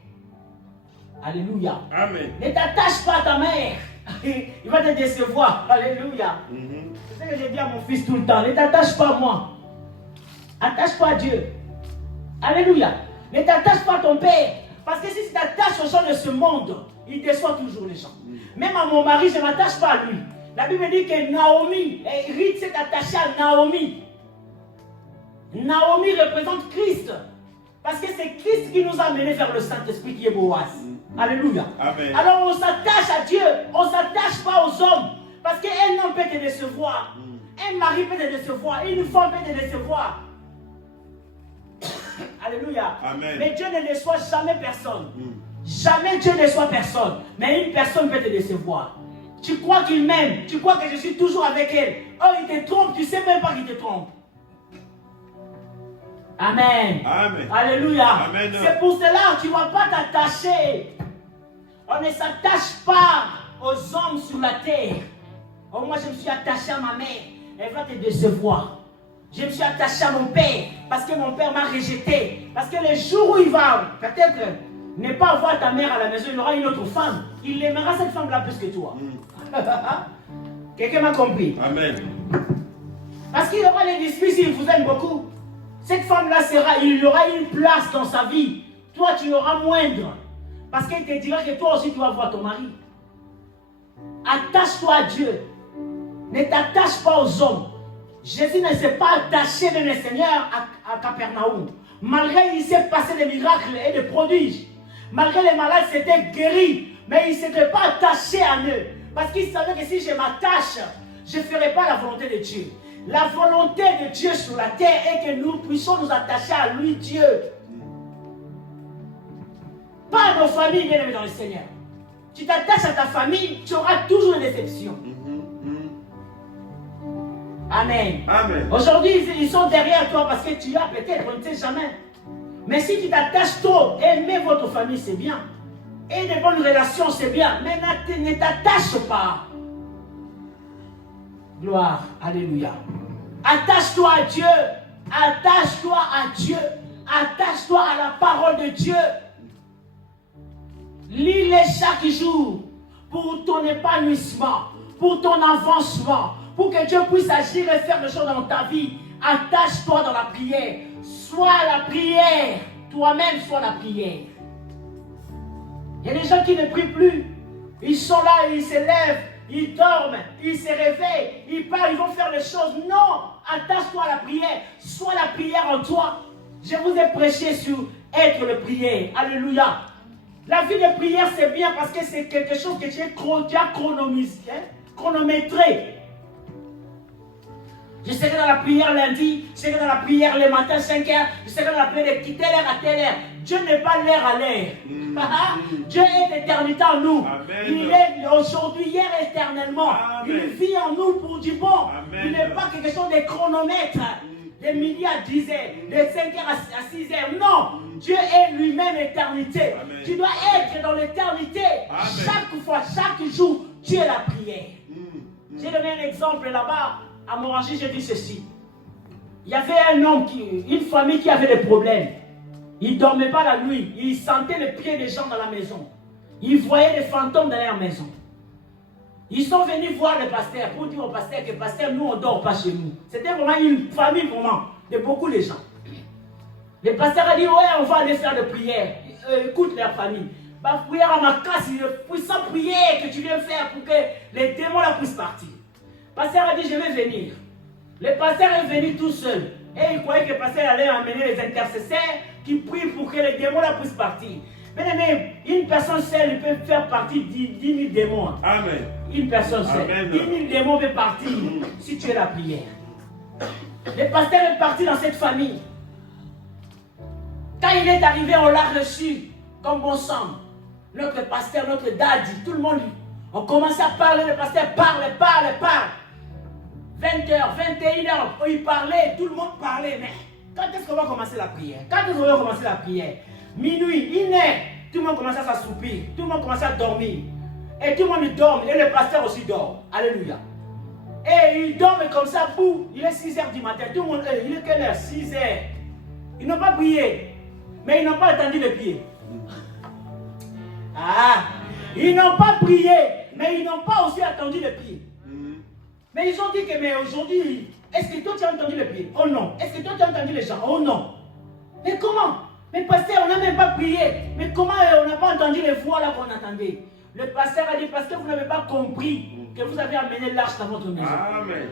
Alléluia. Amen. Ne t'attache pas à ta mère. Il va te décevoir. Alléluia. C'est ce que je dis à mon fils tout le temps. Ne t'attache pas à moi. Attache-toi à Dieu. Alléluia. Ne t'attache pas à ton père. Parce que si tu t'attaches aux gens de ce monde, il déçoit toujours les gens. Même à mon mari, je ne m'attache pas à lui. La Bible dit que Naomi, Ruth s'est attachée à Naomi. Naomi représente Christ. Parce que c'est Christ qui nous a amenés vers le Saint-Esprit qui est Boaz. Alléluia. Amen. Alors on s'attache à Dieu. On ne s'attache pas aux hommes. Parce qu'un homme peut te décevoir. Un mari peut te décevoir. Une femme peut te décevoir. Alléluia. Amen. Mais Dieu ne déçoit jamais personne. Jamais Dieu ne déçoit personne. Mais une personne peut te décevoir. Tu crois qu'il m'aime. Tu crois que je suis toujours avec elle. Oh, il te trompe. Tu ne sais même pas qu'il te trompe. Amen. Amen. Alléluia. Amen. C'est pour cela que tu ne vas pas t'attacher. On ne s'attache pas aux hommes sur la terre. Oh, moi, je me suis attaché à ma mère. Elle va te décevoir. Je me suis attaché à mon père parce que mon père m'a rejeté. Parce que le jour où il va peut-être ne pas voir ta mère à la maison, il aura une autre femme. Il aimera cette femme-là plus que toi. Quelqu'un m'a compris? Amen. Parce qu'il y aura les disputes s'il vous aime beaucoup. Cette femme-là il y aura une place dans sa vie. Toi, tu l'auras moindre. Parce qu'il te dira que toi aussi, tu vas voir ton mari. Attache-toi à Dieu. Ne t'attache pas aux hommes. Jésus ne s'est pas attaché de mes seigneurs à Capernaum. Malgré qu'il s'est passé des miracles et des prodiges. Malgré les malades s'étaient guéris. Mais il ne s'était pas attaché à eux. Parce qu'il savait que si je m'attache, je ne ferai pas la volonté de Dieu. La volonté de Dieu sur la terre est que nous puissions nous attacher à lui, Dieu. Pas à nos familles, bien aimés dans le Seigneur. Tu t'attaches à ta famille, tu auras toujours une déception. Amen. Amen. Aujourd'hui, ils sont derrière toi parce que tu as peut-être, on ne sait jamais. Mais si tu t'attaches trop, aimer votre famille, c'est bien. Et des bonnes relations, c'est bien. Mais ne t'attache pas. Gloire. Alléluia. Attache-toi à Dieu. Attache-toi à Dieu. Attache-toi à la parole de Dieu. Lis-les chaque jour pour ton épanouissement, pour ton avancement, pour que Dieu puisse agir et faire des choses dans ta vie, attache-toi dans la prière. Sois la prière. Toi-même, sois la prière. Il y a des gens qui ne prient plus. Ils sont là, ils se lèvent, ils dorment, ils se réveillent, ils partent, ils vont faire les choses. Non, attache-toi à la prière. Sois la prière en toi. Je vous ai prêché sur être le prière. Alléluia. La vie de prière, c'est bien parce que c'est quelque chose que tu as chronométré. Je serai dans la prière lundi, je serai dans la prière le matin 5 heures, je serai dans la prière de telle heure à telle heure. Dieu n'est pas l'heure à l'heure. Dieu est d'éternité en nous. Amen. Il est aujourd'hui, hier, éternellement. Amen. Il vit en nous pour du bon. Amen. Il n'est pas quelque chose de chronomètre. De midi à 10 heures, de 5 heures à 6 heures. Non, Dieu est lui-même éternité. Amen. Tu dois être dans l'éternité. Chaque fois, chaque jour, Dieu est la prière. J'ai donné un exemple là-bas. À Morangi, j'ai dit ceci. Il y avait un homme, une famille qui avait des problèmes. Il ne dormait pas la nuit. Il sentait les pieds des gens dans la maison. Il voyait des fantômes dans leur maison. Ils sont venus voir le pasteur pour dire au pasteur que pasteur, nous on ne dort pas chez nous. C'était vraiment une famille vraiment de beaucoup de gens. Le pasteur a dit, ouais, on va aller faire des prières. Écoute leur famille. Bah, prière à ma casse, une puissante prière que tu viens faire pour que les démons la puissent partir. Le pasteur a dit, je vais venir. Le pasteur est venu tout seul. Et il croyait que le pasteur allait amener les intercesseurs qui prient pour que les démons la puissent partir. Mais une personne seule peut faire partie de 10 000 démons. Amen. Une personne seule. Amen. 10 000 démons peuvent partir si tu es la prière. Le pasteur est parti dans cette famille. Quand il est arrivé, on l'a reçu comme bon sang. Notre pasteur, notre daddy, tout le monde, on commençait à parler, le pasteur parle. 20h, 21h, il parlait, tout le monde parlait. Mais quand est-ce qu'on va commencer la prière? Minuit, 1h, tout le monde commençait à s'assoupir, tout le monde commençait à dormir. Et tout le monde dort, et le pasteur aussi dort. Alléluia. Et il dort comme ça, boum, il est 6h du matin, tout le monde, il est quelle heure? 6h. Ils n'ont pas prié, mais ils n'ont pas attendu le pied. Ils n'ont pas prié, mais ils n'ont pas aussi attendu le pied. Mais ils ont dit que, mais aujourd'hui, est-ce que toi tu as entendu le pied? Oh non. Est-ce que toi tu as entendu les gens? Oh non. Mais comment? Mais pasteur, on n'a même pas prié. Mais comment on n'a pas entendu les voix là qu'on attendait? Le pasteur a dit, parce que vous n'avez pas compris que vous avez amené l'arche dans votre maison. Amen.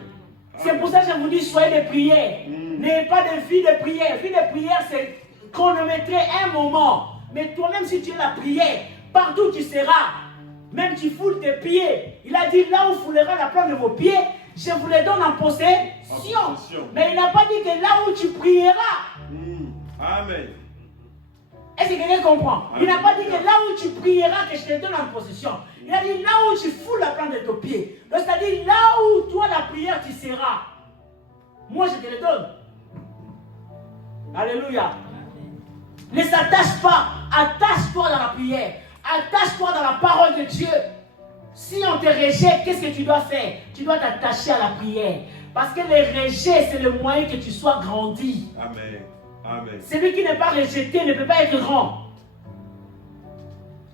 C'est pour ça que je vous dis, soyez des prières. N'ayez pas de vie de prière. Vie de prière, c'est chronométrer un moment. Mais toi-même, si tu es la prière, partout tu seras. Même tu foules tes pieds. Il a dit, là où vous foulerez la plante de vos pieds, je vous les donne en possession. Mais il n'a pas dit que là où tu prieras. Amen. Est-ce que quelqu'un comprend? Il n'a pas dit que là où tu prieras, que je te donne en possession. Il a dit là où tu foules la plante de tes pieds. C'est-à-dire là où toi la prière tu seras. Moi je te le donne. Alléluia. Ne s'attache pas. Attache-toi dans la prière. Attache-toi dans la parole de Dieu. Si on te rejette, qu'est-ce que tu dois faire? Tu dois t'attacher à la prière. Parce que le rejet, c'est le moyen que tu sois grandi. Amen. Amen. Celui qui n'est pas rejeté ne peut pas être grand.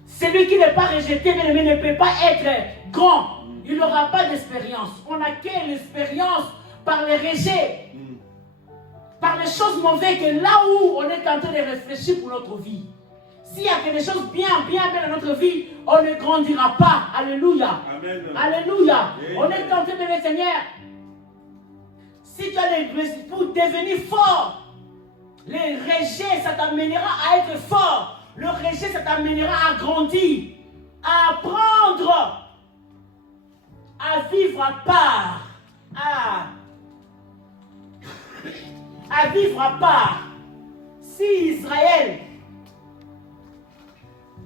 Celui qui n'est pas rejeté ne peut pas être grand. Il n'aura pas d'expérience. On acquiert l'expérience par le rejet. Par les choses mauvaises que là où on est en train de réfléchir pour notre vie. S'il y a quelque chose bien dans notre vie, on ne grandira pas. Alléluia. Amen. Alléluia. Amen. On est en train de dire, Seigneur, si tu as les pour devenir fort, le rejet, ça t'amènera à être fort. Le rejet, ça t'amènera à grandir, à apprendre, à vivre à part. À vivre à part. Si Israël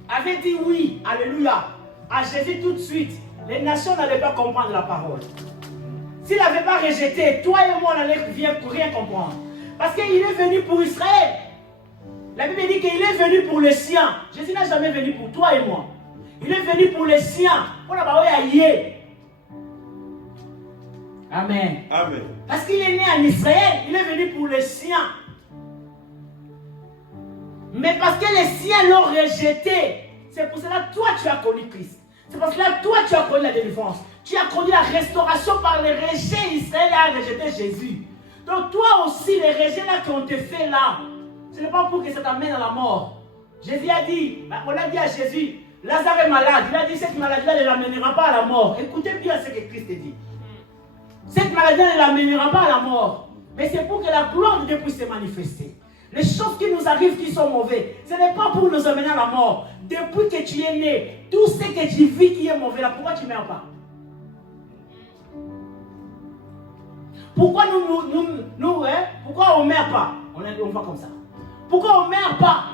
avait dit oui, alléluia, à Jésus tout de suite, les nations n'allaient pas comprendre la parole. S'il n'avait pas rejeté, toi et moi, on n'allait rien comprendre. Parce qu'il est venu pour Israël. La Bible dit qu'il est venu pour les siens. Jésus n'a jamais venu pour toi et moi. Il est venu pour les siens. Pour la parole alliée. Amen. Amen. Parce qu'il est né en Israël, il est venu pour les siens. Mais parce que les siens l'ont rejeté, c'est pour cela que toi tu as connu Christ. C'est parce que là toi tu as connu la délivrance. Tu as connu la restauration par le rejet. Israël a rejeté Jésus. Donc toi aussi, les rejets là qu'on te fait là, ce n'est pas pour que ça t'amène à la mort. Jésus a dit, on a dit à Jésus, Lazare est malade. Il a dit, cette maladie-là ne l'amènera pas à la mort. Écoutez bien ce que Christ dit. Cette maladie ne l'amènera pas à la mort. Mais c'est pour que la gloire de Dieu puisse se manifester. Les choses qui nous arrivent qui sont mauvaises, ce n'est pas pour nous amener à la mort. Depuis que tu es né, tout ce que tu vis qui est mauvais là, pourquoi tu ne meurs pas? Pourquoi pourquoi on ne meurt pas? On va comme ça. Pourquoi on ne meurt pas?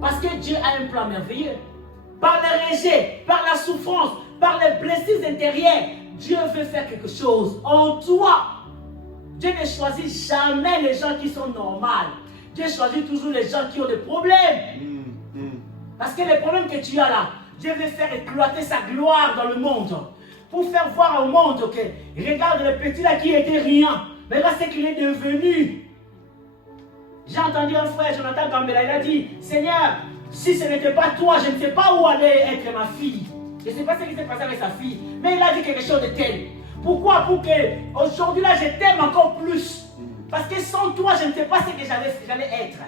Parce que Dieu a un plan merveilleux. Par le rejet, par la souffrance, par les blessures intérieures, Dieu veut faire quelque chose en toi. Dieu ne choisit jamais les gens qui sont normaux. Dieu choisit toujours les gens qui ont des problèmes. Parce que les problèmes que tu as là, Dieu veut faire éclater sa gloire dans le monde. Pour faire voir au monde que, regarde le petit là qui était rien. Mais là, c'est qu'il est devenu. J'ai entendu un frère, Jonathan Gambela, il a dit, Seigneur, si ce n'était pas toi, je ne sais pas où allait être ma fille. Je ne sais pas ce qui s'est passé avec sa fille. Mais il a dit quelque chose de tel. Pourquoi? Pour que aujourd'hui là, je t'aime encore plus. Parce que sans toi, je ne sais pas ce que j'allais être.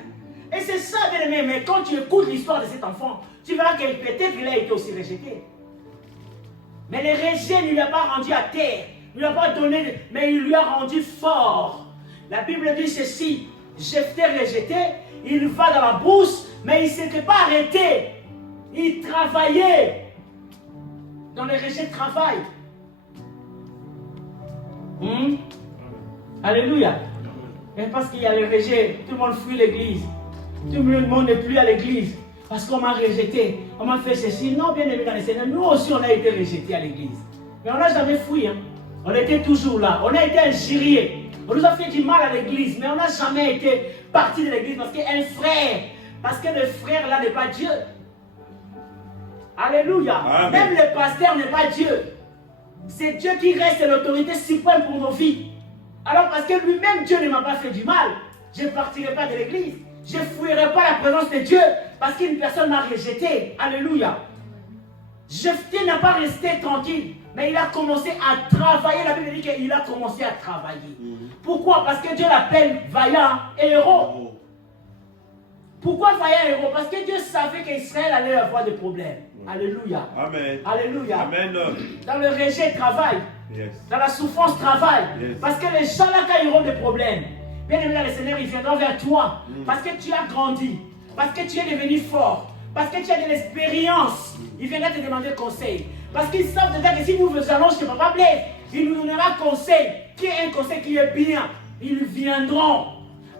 Et c'est ça, bien aimé. Mais quand tu écoutes l'histoire de cet enfant, tu verras que peut-être qu'il a été aussi rejeté. Mais le rejet ne lui a pas rendu à terre. Il ne lui a pas donné, mais il lui a rendu fort. La Bible dit ceci. Jephthé rejeté, il va dans la brousse, mais il ne s'était pas arrêté. Il travaillait. Dans le rejet de travail. Alléluia. Et parce qu'il y a le rejet, tout le monde fuit l'église. Tout le monde n'est plus à l'église. Parce qu'on m'a rejeté. On m'a fait ceci. Non, bien aimé dans le Seigneur, nous aussi on a été rejetés à l'église. Mais on n'a jamais fui. On était toujours là. On a été injuriés. On nous a fait du mal à l'église. Mais on n'a jamais été parti de l'église. Parce qu'un frère, parce que le frère là n'est pas Dieu. Alléluia. Amen. Même le pasteur n'est pas Dieu. C'est Dieu qui reste l'autorité suprême pour nos vies. Alors parce que lui-même Dieu ne m'a pas fait du mal, je ne partirai pas de l'église. Je ne fuirai pas la présence de Dieu parce qu'une personne m'a rejeté. Alléluia. Jephthé n'a pas resté tranquille, mais il a commencé à travailler. La Bible dit qu'il a commencé à travailler. Pourquoi? Parce que Dieu l'appelle vaillant et héros. Pourquoi vaillant et héros? Parce que Dieu savait qu'Israël allait avoir des problèmes. Alléluia. Amen. Alléluia. Amen. Dans le rejet, travail. Yes. Dans la souffrance, travail. Yes. Parce que les gens là, quand ils auront des problèmes, bien aimé dans le Seigneur, ils viendront vers toi. Parce que tu as grandi. Parce que tu es devenu fort. Parce que tu as de l'expérience. Ils viendront te demander conseil. Parce qu'ils savent déjà que si nous allons chez Papa Blaise, il nous donnera conseil. Qui est un conseil qui est bien. Ils viendront.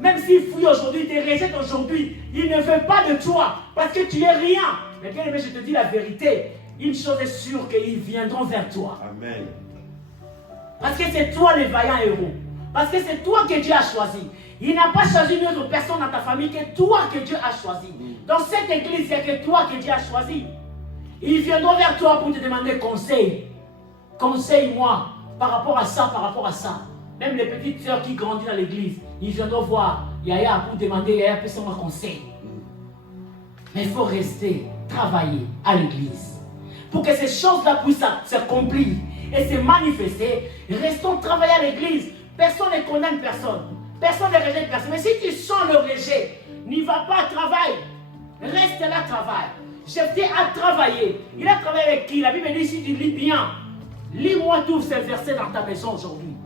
Même s'ils fuient aujourd'hui, ils te rejettent aujourd'hui. Ils ne veulent pas de toi. Parce que tu es rien. Mais bien aimé, je te dis la vérité. Une chose est sûre, qu'ils viendront vers toi. Amen. Parce que c'est toi le vaillant héros. Parce que c'est toi que Dieu a choisi. Il n'a pas choisi une autre personne dans ta famille que toi que Dieu a choisi. Dans cette église, il n'y a que toi que Dieu a choisi. Ils viendront vers toi pour te demander conseil. Conseille-moi par rapport à ça, par rapport à ça. Même les petites sœurs qui grandissent dans l'église, ils viendront voir Yaya pour demander Yaya, fais-moi conseil. Mais il faut rester, travailler à l'église. Pour que ces choses-là puissent s'accomplir et se manifester, restons travailler à l'église. Personne ne condamne personne. Personne ne rejette personne. Mais si tu sens le rejet, n'y va pas, travaille. Reste là, travaille. Jephthé a travaillé. Il a travaillé avec qui? La Bible dit, si tu lis bien, lis-moi tous ces versets dans ta maison aujourd'hui.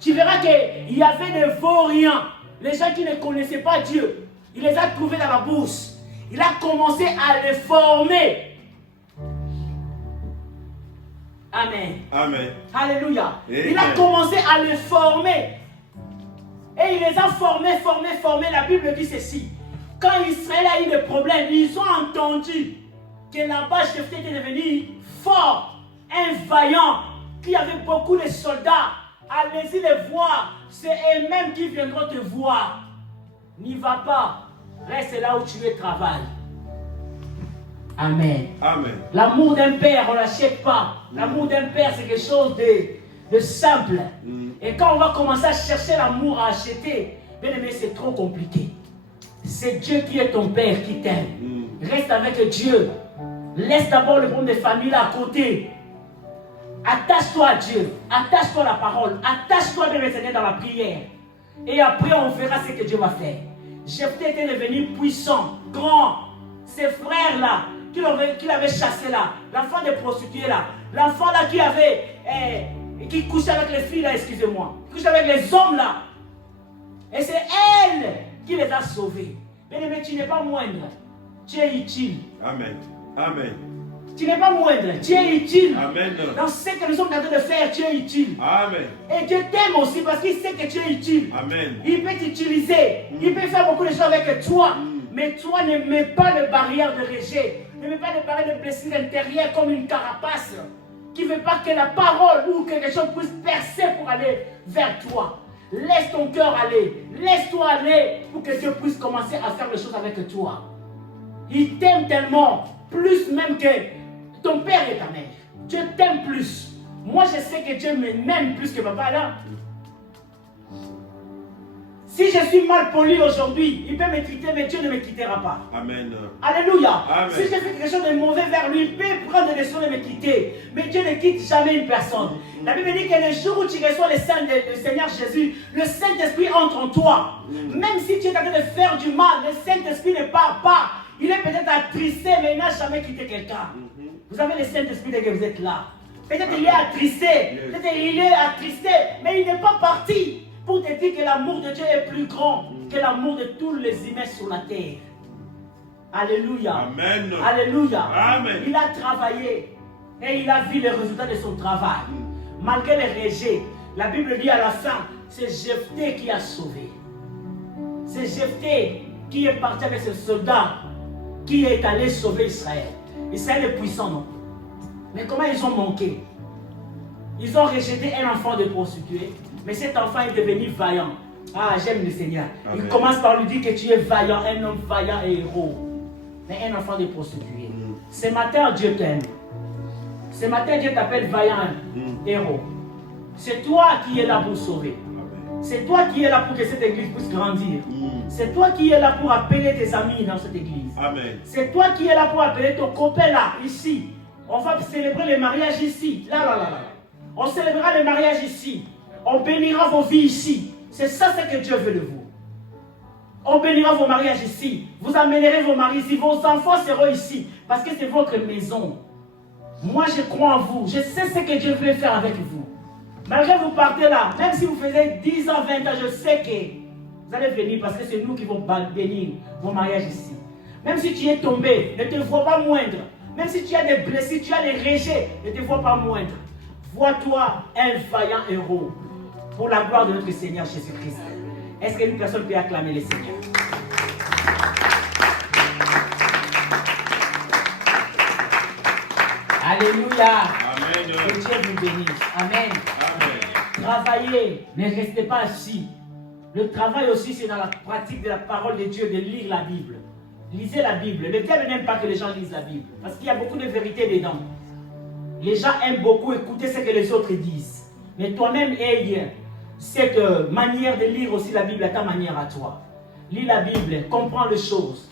Tu verras qu'il y avait des vauriens. Les gens qui ne connaissaient pas Dieu. Il les a trouvés dans la bourse. Il a commencé à les former. Amen. Amen. Alléluia. Amen. Il a commencé à les former. Et il les a formés. La Bible dit ceci. Quand Israël a eu des problèmes, ils ont entendu que là-bas, Jephthé était devenu fort, un vaillant, qui avait beaucoup de soldats. Allez-y les voir. C'est eux-mêmes qui viendront te voir. N'y va pas. Reste là où tu es, travaille. Amen. Amen. L'amour d'un père, on ne l'achète pas. L'amour d'un père, c'est quelque chose de simple. Et quand on va commencer à chercher l'amour à acheter, bien aimé, c'est trop compliqué. C'est Dieu qui est ton père, qui t'aime. Reste avec Dieu. Laisse d'abord le problème des familles là à côté. Attache-toi à Dieu. Attache-toi à la parole. Attache-toi bien le Seigneur dans la prière. Et après, on verra ce que Dieu va faire. Jephthé était devenu puissant, grand. Ses frères-là, qu'il avait chassé là, l'enfant des prostituées là, l'enfant là qui couchait avec les filles là, excusez-moi, qui couchait avec les hommes là. Et c'est elle qui les a sauvés. Bien-aimé, tu n'es pas moindre. Tu es utile. Amen. Amen. Tu n'es pas moindre. Tu es utile. Amen. Dans ce que nous sommes en train de faire, tu es utile. Amen. Et Dieu t'aime aussi parce qu'il sait que tu es utile. Amen. Il peut t'utiliser. Il peut faire beaucoup de choses avec toi. Mais toi, ne mets pas de barrière de rejet. Ne mets pas de barrière de blessure intérieure comme une carapace qui ne veut pas que la parole ou quelque chose puisse percer pour aller vers toi. Laisse ton cœur aller. Laisse-toi aller pour que Dieu puisse commencer à faire les choses avec toi. Il t'aime tellement, plus même que ton père et ta mère. Dieu t'aime plus. Moi, je sais que Dieu m'aime plus que papa là. Si je suis mal poli aujourd'hui, il peut me quitter, mais Dieu ne me quittera pas. Amen. Alléluia. Amen. Si je fais quelque chose de mauvais vers lui, il peut prendre des décisions de me quitter. Mais Dieu ne quitte jamais une personne. La Bible dit que le jour où tu reçois le Seigneur Jésus, le Saint-Esprit entre en toi. Même si tu es en train de faire du mal, le Saint-Esprit ne part pas. Il est peut-être attristé, mais il n'a jamais quitté quelqu'un. Vous avez le Saint-Esprit dès que vous êtes là. Peut-être il est attristé, peut-être il est attristé, mais il n'est pas parti. Pour te dire que l'amour de Dieu est plus grand que l'amour de tous les humains sur la terre. Alléluia. Amen. Alléluia. Amen. Il a travaillé et il a vu les résultats de son travail. Malgré les rejets, la Bible dit à la fin, c'est Jephthé qui a sauvé. C'est Jephthé qui est parti avec ce soldat qui est allé sauver Israël. Israël est puissant, non? Mais comment ils ont manqué? Ils ont rejeté un enfant de prostituée. Mais cet enfant est devenu vaillant. Ah, j'aime le Seigneur. Amen. Il commence par lui dire que tu es vaillant, un homme vaillant et héros. Mais un enfant de prostituée. Ce matin, Dieu t'aime. Ce matin, Dieu t'appelle vaillant, héros. C'est toi qui es là pour sauver. C'est toi qui es là pour que cette église puisse grandir. C'est toi qui es là pour appeler tes amis dans cette église. C'est toi qui es là pour appeler ton copain là, ici. On va célébrer le mariage ici. Là. On célébrera le mariage ici. On bénira vos vies ici. C'est ça ce que Dieu veut de vous. On bénira vos mariages ici. Vous amènerez vos maris ici. Vos enfants seront ici. Parce que c'est votre maison. Moi, je crois en vous. Je sais ce que Dieu veut faire avec vous. Malgré que vous partez là, même si vous faisiez 10 ans, 20 ans, je sais que vous allez venir parce que c'est nous qui vont bénir vos mariages ici. Même si tu es tombé, ne te vois pas moindre. Même si tu as des blessures, tu as des rejets, ne te vois pas moindre. Vois-toi un vaillant héros. Pour la gloire de notre Seigneur Jésus-Christ. Est-ce qu'une personne peut acclamer le Seigneur? Alléluia. Amen. Que Dieu vous bénisse. Amen. Amen. Travaillez, ne restez pas assis. Le travail aussi, c'est dans la pratique de la parole de Dieu, de lire la Bible. Lisez la Bible. Le diable n'aime pas que les gens lisent la Bible. Parce qu'il y a beaucoup de vérité dedans. Les gens aiment beaucoup écouter ce que les autres disent. Mais toi-même, aie cette manière de lire aussi la Bible à ta manière à toi. Lis la Bible, comprends les choses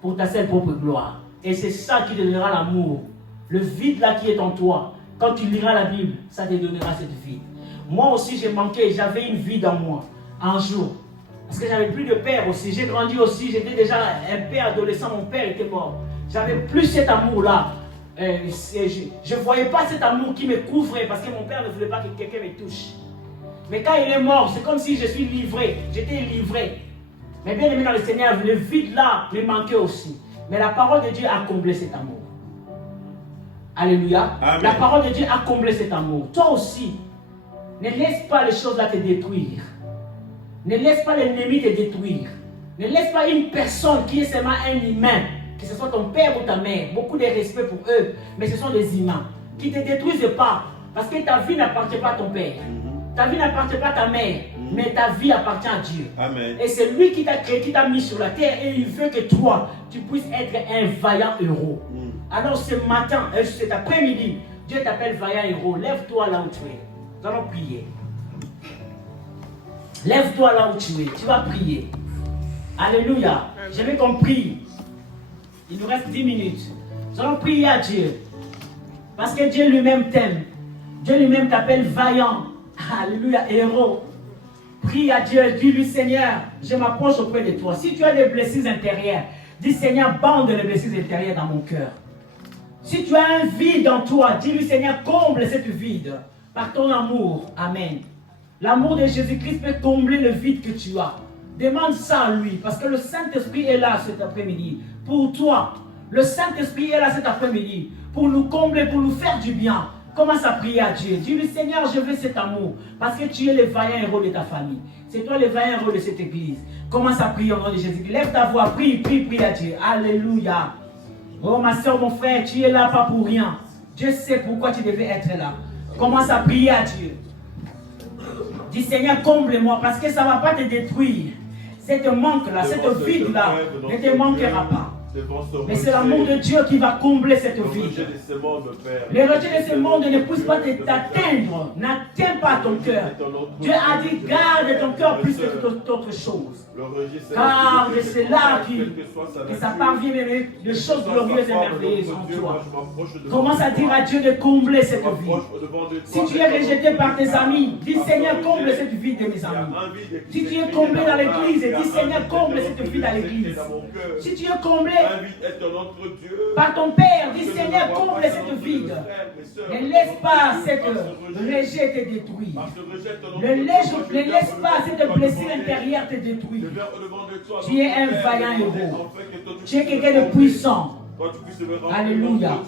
pour ta seule propre gloire. Et c'est ça qui te donnera l'amour. Le vide là qui est en toi, quand tu liras la Bible, ça te donnera cette vie. Moi aussi j'ai manqué, j'avais une vie dans moi, un jour. Parce que j'avais plus de père aussi, j'ai grandi aussi, j'étais déjà un père adolescent, mon père était mort. J'avais plus cet amour là. Je ne voyais pas cet amour qui me couvrait parce que mon père ne voulait pas que quelqu'un me touche. Mais quand il est mort, c'est comme si je suis livré. J'étais livré. Mais bien aimé dans le Seigneur, le vide là me manquait aussi. Mais la parole de Dieu a comblé cet amour. Alléluia. Amen. La parole de Dieu a comblé cet amour. Toi aussi, ne laisse pas les choses là te détruire. Ne laisse pas l'ennemi te détruire. Ne laisse pas une personne qui est seulement un humain, que ce soit ton père ou ta mère, beaucoup de respect pour eux, mais ce sont des humains, qui ne te détruisent pas. Parce que ta vie n'appartient pas à ton père. Ta vie n'appartient pas à ta mère, mais ta vie appartient à Dieu. Amen. Et c'est lui qui t'a créé, qui t'a mis sur la terre, et il veut que toi, tu puisses être un vaillant héros. Alors ce matin, cet après-midi, Dieu t'appelle vaillant héros. Lève-toi là où tu es. Nous allons prier. Lève-toi là où tu es. Tu vas prier. Alléluia. Je veux qu'on prie. Il nous reste 10 minutes. Nous allons prier à Dieu. Parce que Dieu lui-même t'aime. Dieu lui-même t'appelle vaillant. Alléluia, héros. Prie à Dieu, dis-lui Seigneur, je m'approche auprès de toi. Si tu as des blessures intérieures, dis Seigneur, bande les blessures intérieures dans mon cœur. Si tu as un vide en toi, dis-lui Seigneur, comble cette vide par ton amour. Amen. L'amour de Jésus-Christ peut combler le vide que tu as. Demande ça à lui, parce que le Saint-Esprit est là cet après-midi. Pour toi, le Saint-Esprit est là cet après-midi. Pour nous combler, pour nous faire du bien. Commence à prier à Dieu. Dis-lui, Seigneur, je veux cet amour. Parce que tu es le vaillant héros de ta famille. C'est toi le vaillant héros de cette église. Commence à prier au nom de Jésus. Lève ta voix, prie à Dieu. Alléluia. Oh ma soeur, mon frère, tu es là pas pour rien. Dieu sait pourquoi tu devais être là. Commence à prier à Dieu. Dis, Seigneur, comble-moi, parce que ça ne va pas te détruire. Cette manque-là, cette vide-là, ne te manquera pas. Mais c'est l'amour de Dieu qui va combler cette vide. Le rejet de ce monde ne pousse pas t'atteindre. N'atteins pas ton cœur. Dieu a dit, garde ton cœur plus que toute autre chose. Car c'est là que ça parvient de choses glorieuses et merveilleuses en toi. Commence à dire à Dieu de combler cette vie. Si tu es rejeté par tes amis, dis Seigneur, comble cette vie de mes amis. Si tu es comblé dans l'église, dis Seigneur, comble cette vie dans l'église. Si tu es comblé par ton Père, dis Seigneur, comble cette vide. Ne laisse pas cette rejet te détruire. Ne laisse pas cette blessure intérieure te détruire. Tu es un vaillant héros. Tu es quelqu'un de puissant. Alléluia.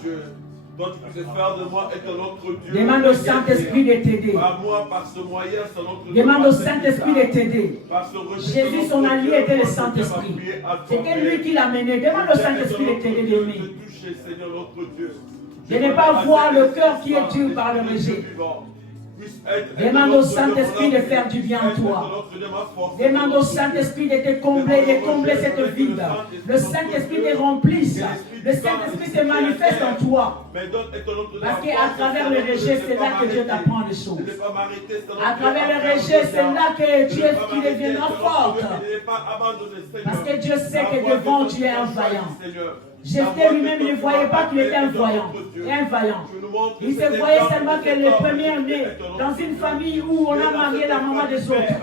Demande au Saint-Esprit de t'aider. Demande au Saint-Esprit de t'aider. Jésus, son allié, était le Saint-Esprit. C'était lui qui l'a mené. Demande au Saint-Esprit de t'aider, d'aimer. De ne pas voir le cœur qui est dur par le rejet. Demande au Saint-Esprit de faire du bien en toi. Demande au Saint-Esprit de te combler, de combler cette vide. Le Saint-Esprit te remplisse. Le Saint-Esprit se manifeste en toi. Parce qu'à travers le rejet, c'est là que Dieu t'apprend les choses. À travers le rejet, c'est là que Dieu qui deviendra forte. Parce que Dieu sait que devant tu es un vaillant. Jephthé lui-même ne voyait pas qu'il était un vaillant. Il se voyait seulement que le premier né dans une famille où on a marié la maman des autres.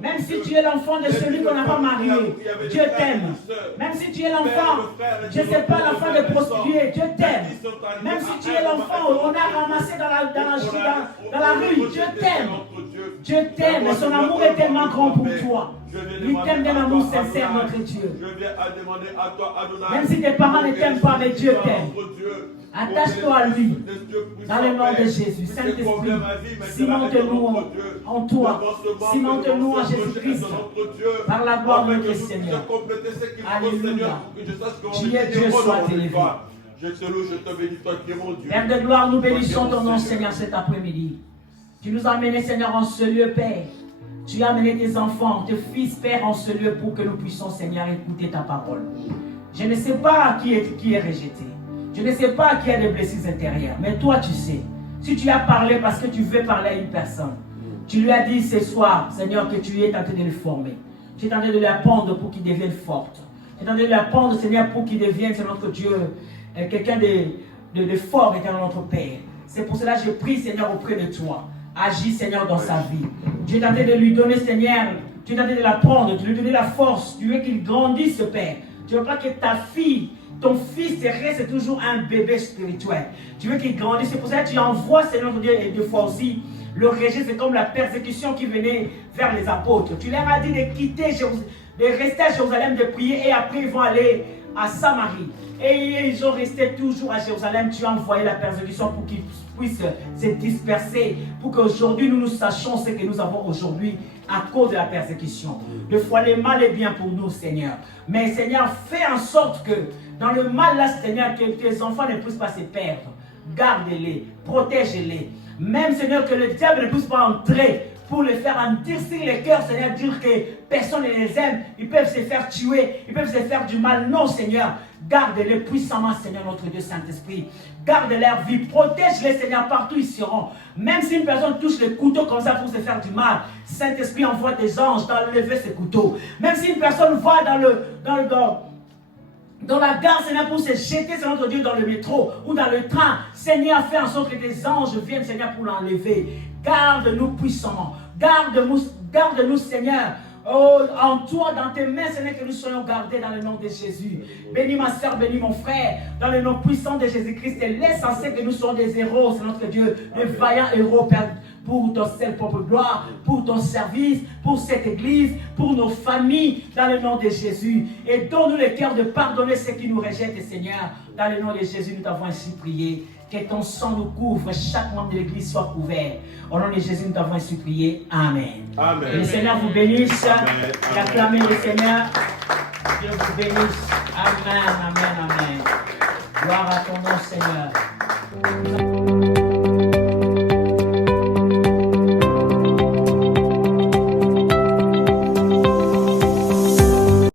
Même si tu es l'enfant de celui qu'on n'a pas marié, Dieu t'aime. Même si tu es l'enfant, je ne sais pas, l'enfant de prostituée, Dieu t'aime. Même si tu es l'enfant, on a ramassé dans la rue, Dieu t'aime. Dieu t'aime et son amour est tellement grand pour toi. Il t'aime d'un amour sincère, notre Dieu. Même si tes parents ne t'aiment pas, mais Dieu t'aime. Attache-toi à lui. Dans le nom de Jésus. Saint-Esprit, cimente-nous en toi. Cimente-nous en Jésus-Christ. Par la gloire de notre Seigneur. Alléluia. Tu es Dieu, sois élevé. Je te loue, je te bénis, toi qui es mon Dieu. Père de gloire, nous bénissons ton nom, Seigneur, cet après-midi. Tu nous as amenés, Seigneur, en ce lieu, Père. Tu as amené tes enfants, tes fils, Père, en ce lieu pour que nous puissions, Seigneur, écouter ta parole. Je ne sais pas qui est rejeté. Je ne sais pas qui a des blessures intérieures. Mais toi, tu sais. Si tu as parlé parce que tu veux parler à une personne, tu lui as dit ce soir, Seigneur, que tu es tenté de le former. Tu es tenté de l'apprendre pour qu'il devienne forte. Tu es tenté de l'apprendre, Seigneur, pour qu'il devienne, c'est notre Dieu, quelqu'un de fort, étant notre Père. C'est pour cela que je prie, Seigneur, auprès de toi. Agis, Seigneur, dans sa vie. Tu es tenté de lui donner, Seigneur, tu es tenté de l'apprendre, de lui donner la force. Tu veux qu'il grandisse, Père. Tu ne veux pas que ta fille, ton fils reste toujours un bébé spirituel. Tu veux qu'il grandisse. C'est pour ça que tu envoies, Seigneur Dieu, et deux fois aussi. Le rejet, c'est comme la persécution qui venait vers les apôtres. Tu leur as dit de quitter Jérusalem, de rester à Jérusalem, de prier, et après ils vont aller à Samarie. Et ils ont resté toujours à Jérusalem. Tu as envoyé la persécution pour qu'ils puissent se disperser. Pour qu'aujourd'hui nous sachions ce que nous avons aujourd'hui à cause de la persécution. Des fois le mal est bien pour nous, Seigneur. Mais Seigneur, fais en sorte que dans le mal là, Seigneur, que tes enfants ne puissent pas se perdre. Garde-les, protège-les. Même, Seigneur, que le diable ne puisse pas entrer pour les faire endurcir les cœurs, Seigneur, dire que personne ne les aime, ils peuvent se faire tuer, ils peuvent se faire du mal. Non, Seigneur, garde-les puissamment, Seigneur, notre Dieu Saint-Esprit. Garde leur vie, protège-les, Seigneur, partout ils seront. Même si une personne touche le couteau comme ça pour se faire du mal, Saint-Esprit envoie des anges d'enlever ce couteau. Même si une personne va dans la gare, Seigneur, pour se jeter, Seigneur notre Dieu, dans le métro ou dans le train. Seigneur, fais en sorte que tes anges viennent, Seigneur, pour l'enlever. Garde-nous puissamment. Garde-nous, Seigneur. Oh, en toi, dans tes mains, Seigneur, que nous soyons gardés dans le nom de Jésus. Bénis ma soeur, bénis mon frère, dans le nom puissant de Jésus-Christ. Et l'essentiel que nous soyons des héros, c'est notre Dieu, de vaillants héros, Père, pour ton seul propre gloire, pour ton service, pour cette église, pour nos familles, dans le nom de Jésus. Et donne-nous le cœur de pardonner ceux qui nous rejettent, Seigneur. Dans le nom de Jésus, nous t'avons ainsi prié. Que ton sang nous couvre, chaque membre de l'église soit couvert. Au nom de Jésus, nous t'avons ainsi prié. Amen. Amen. Que le Seigneur vous bénisse. Amen. Et acclamez le Seigneur. Dieu vous bénisse. Amen, amen, amen. Gloire à ton nom, Seigneur.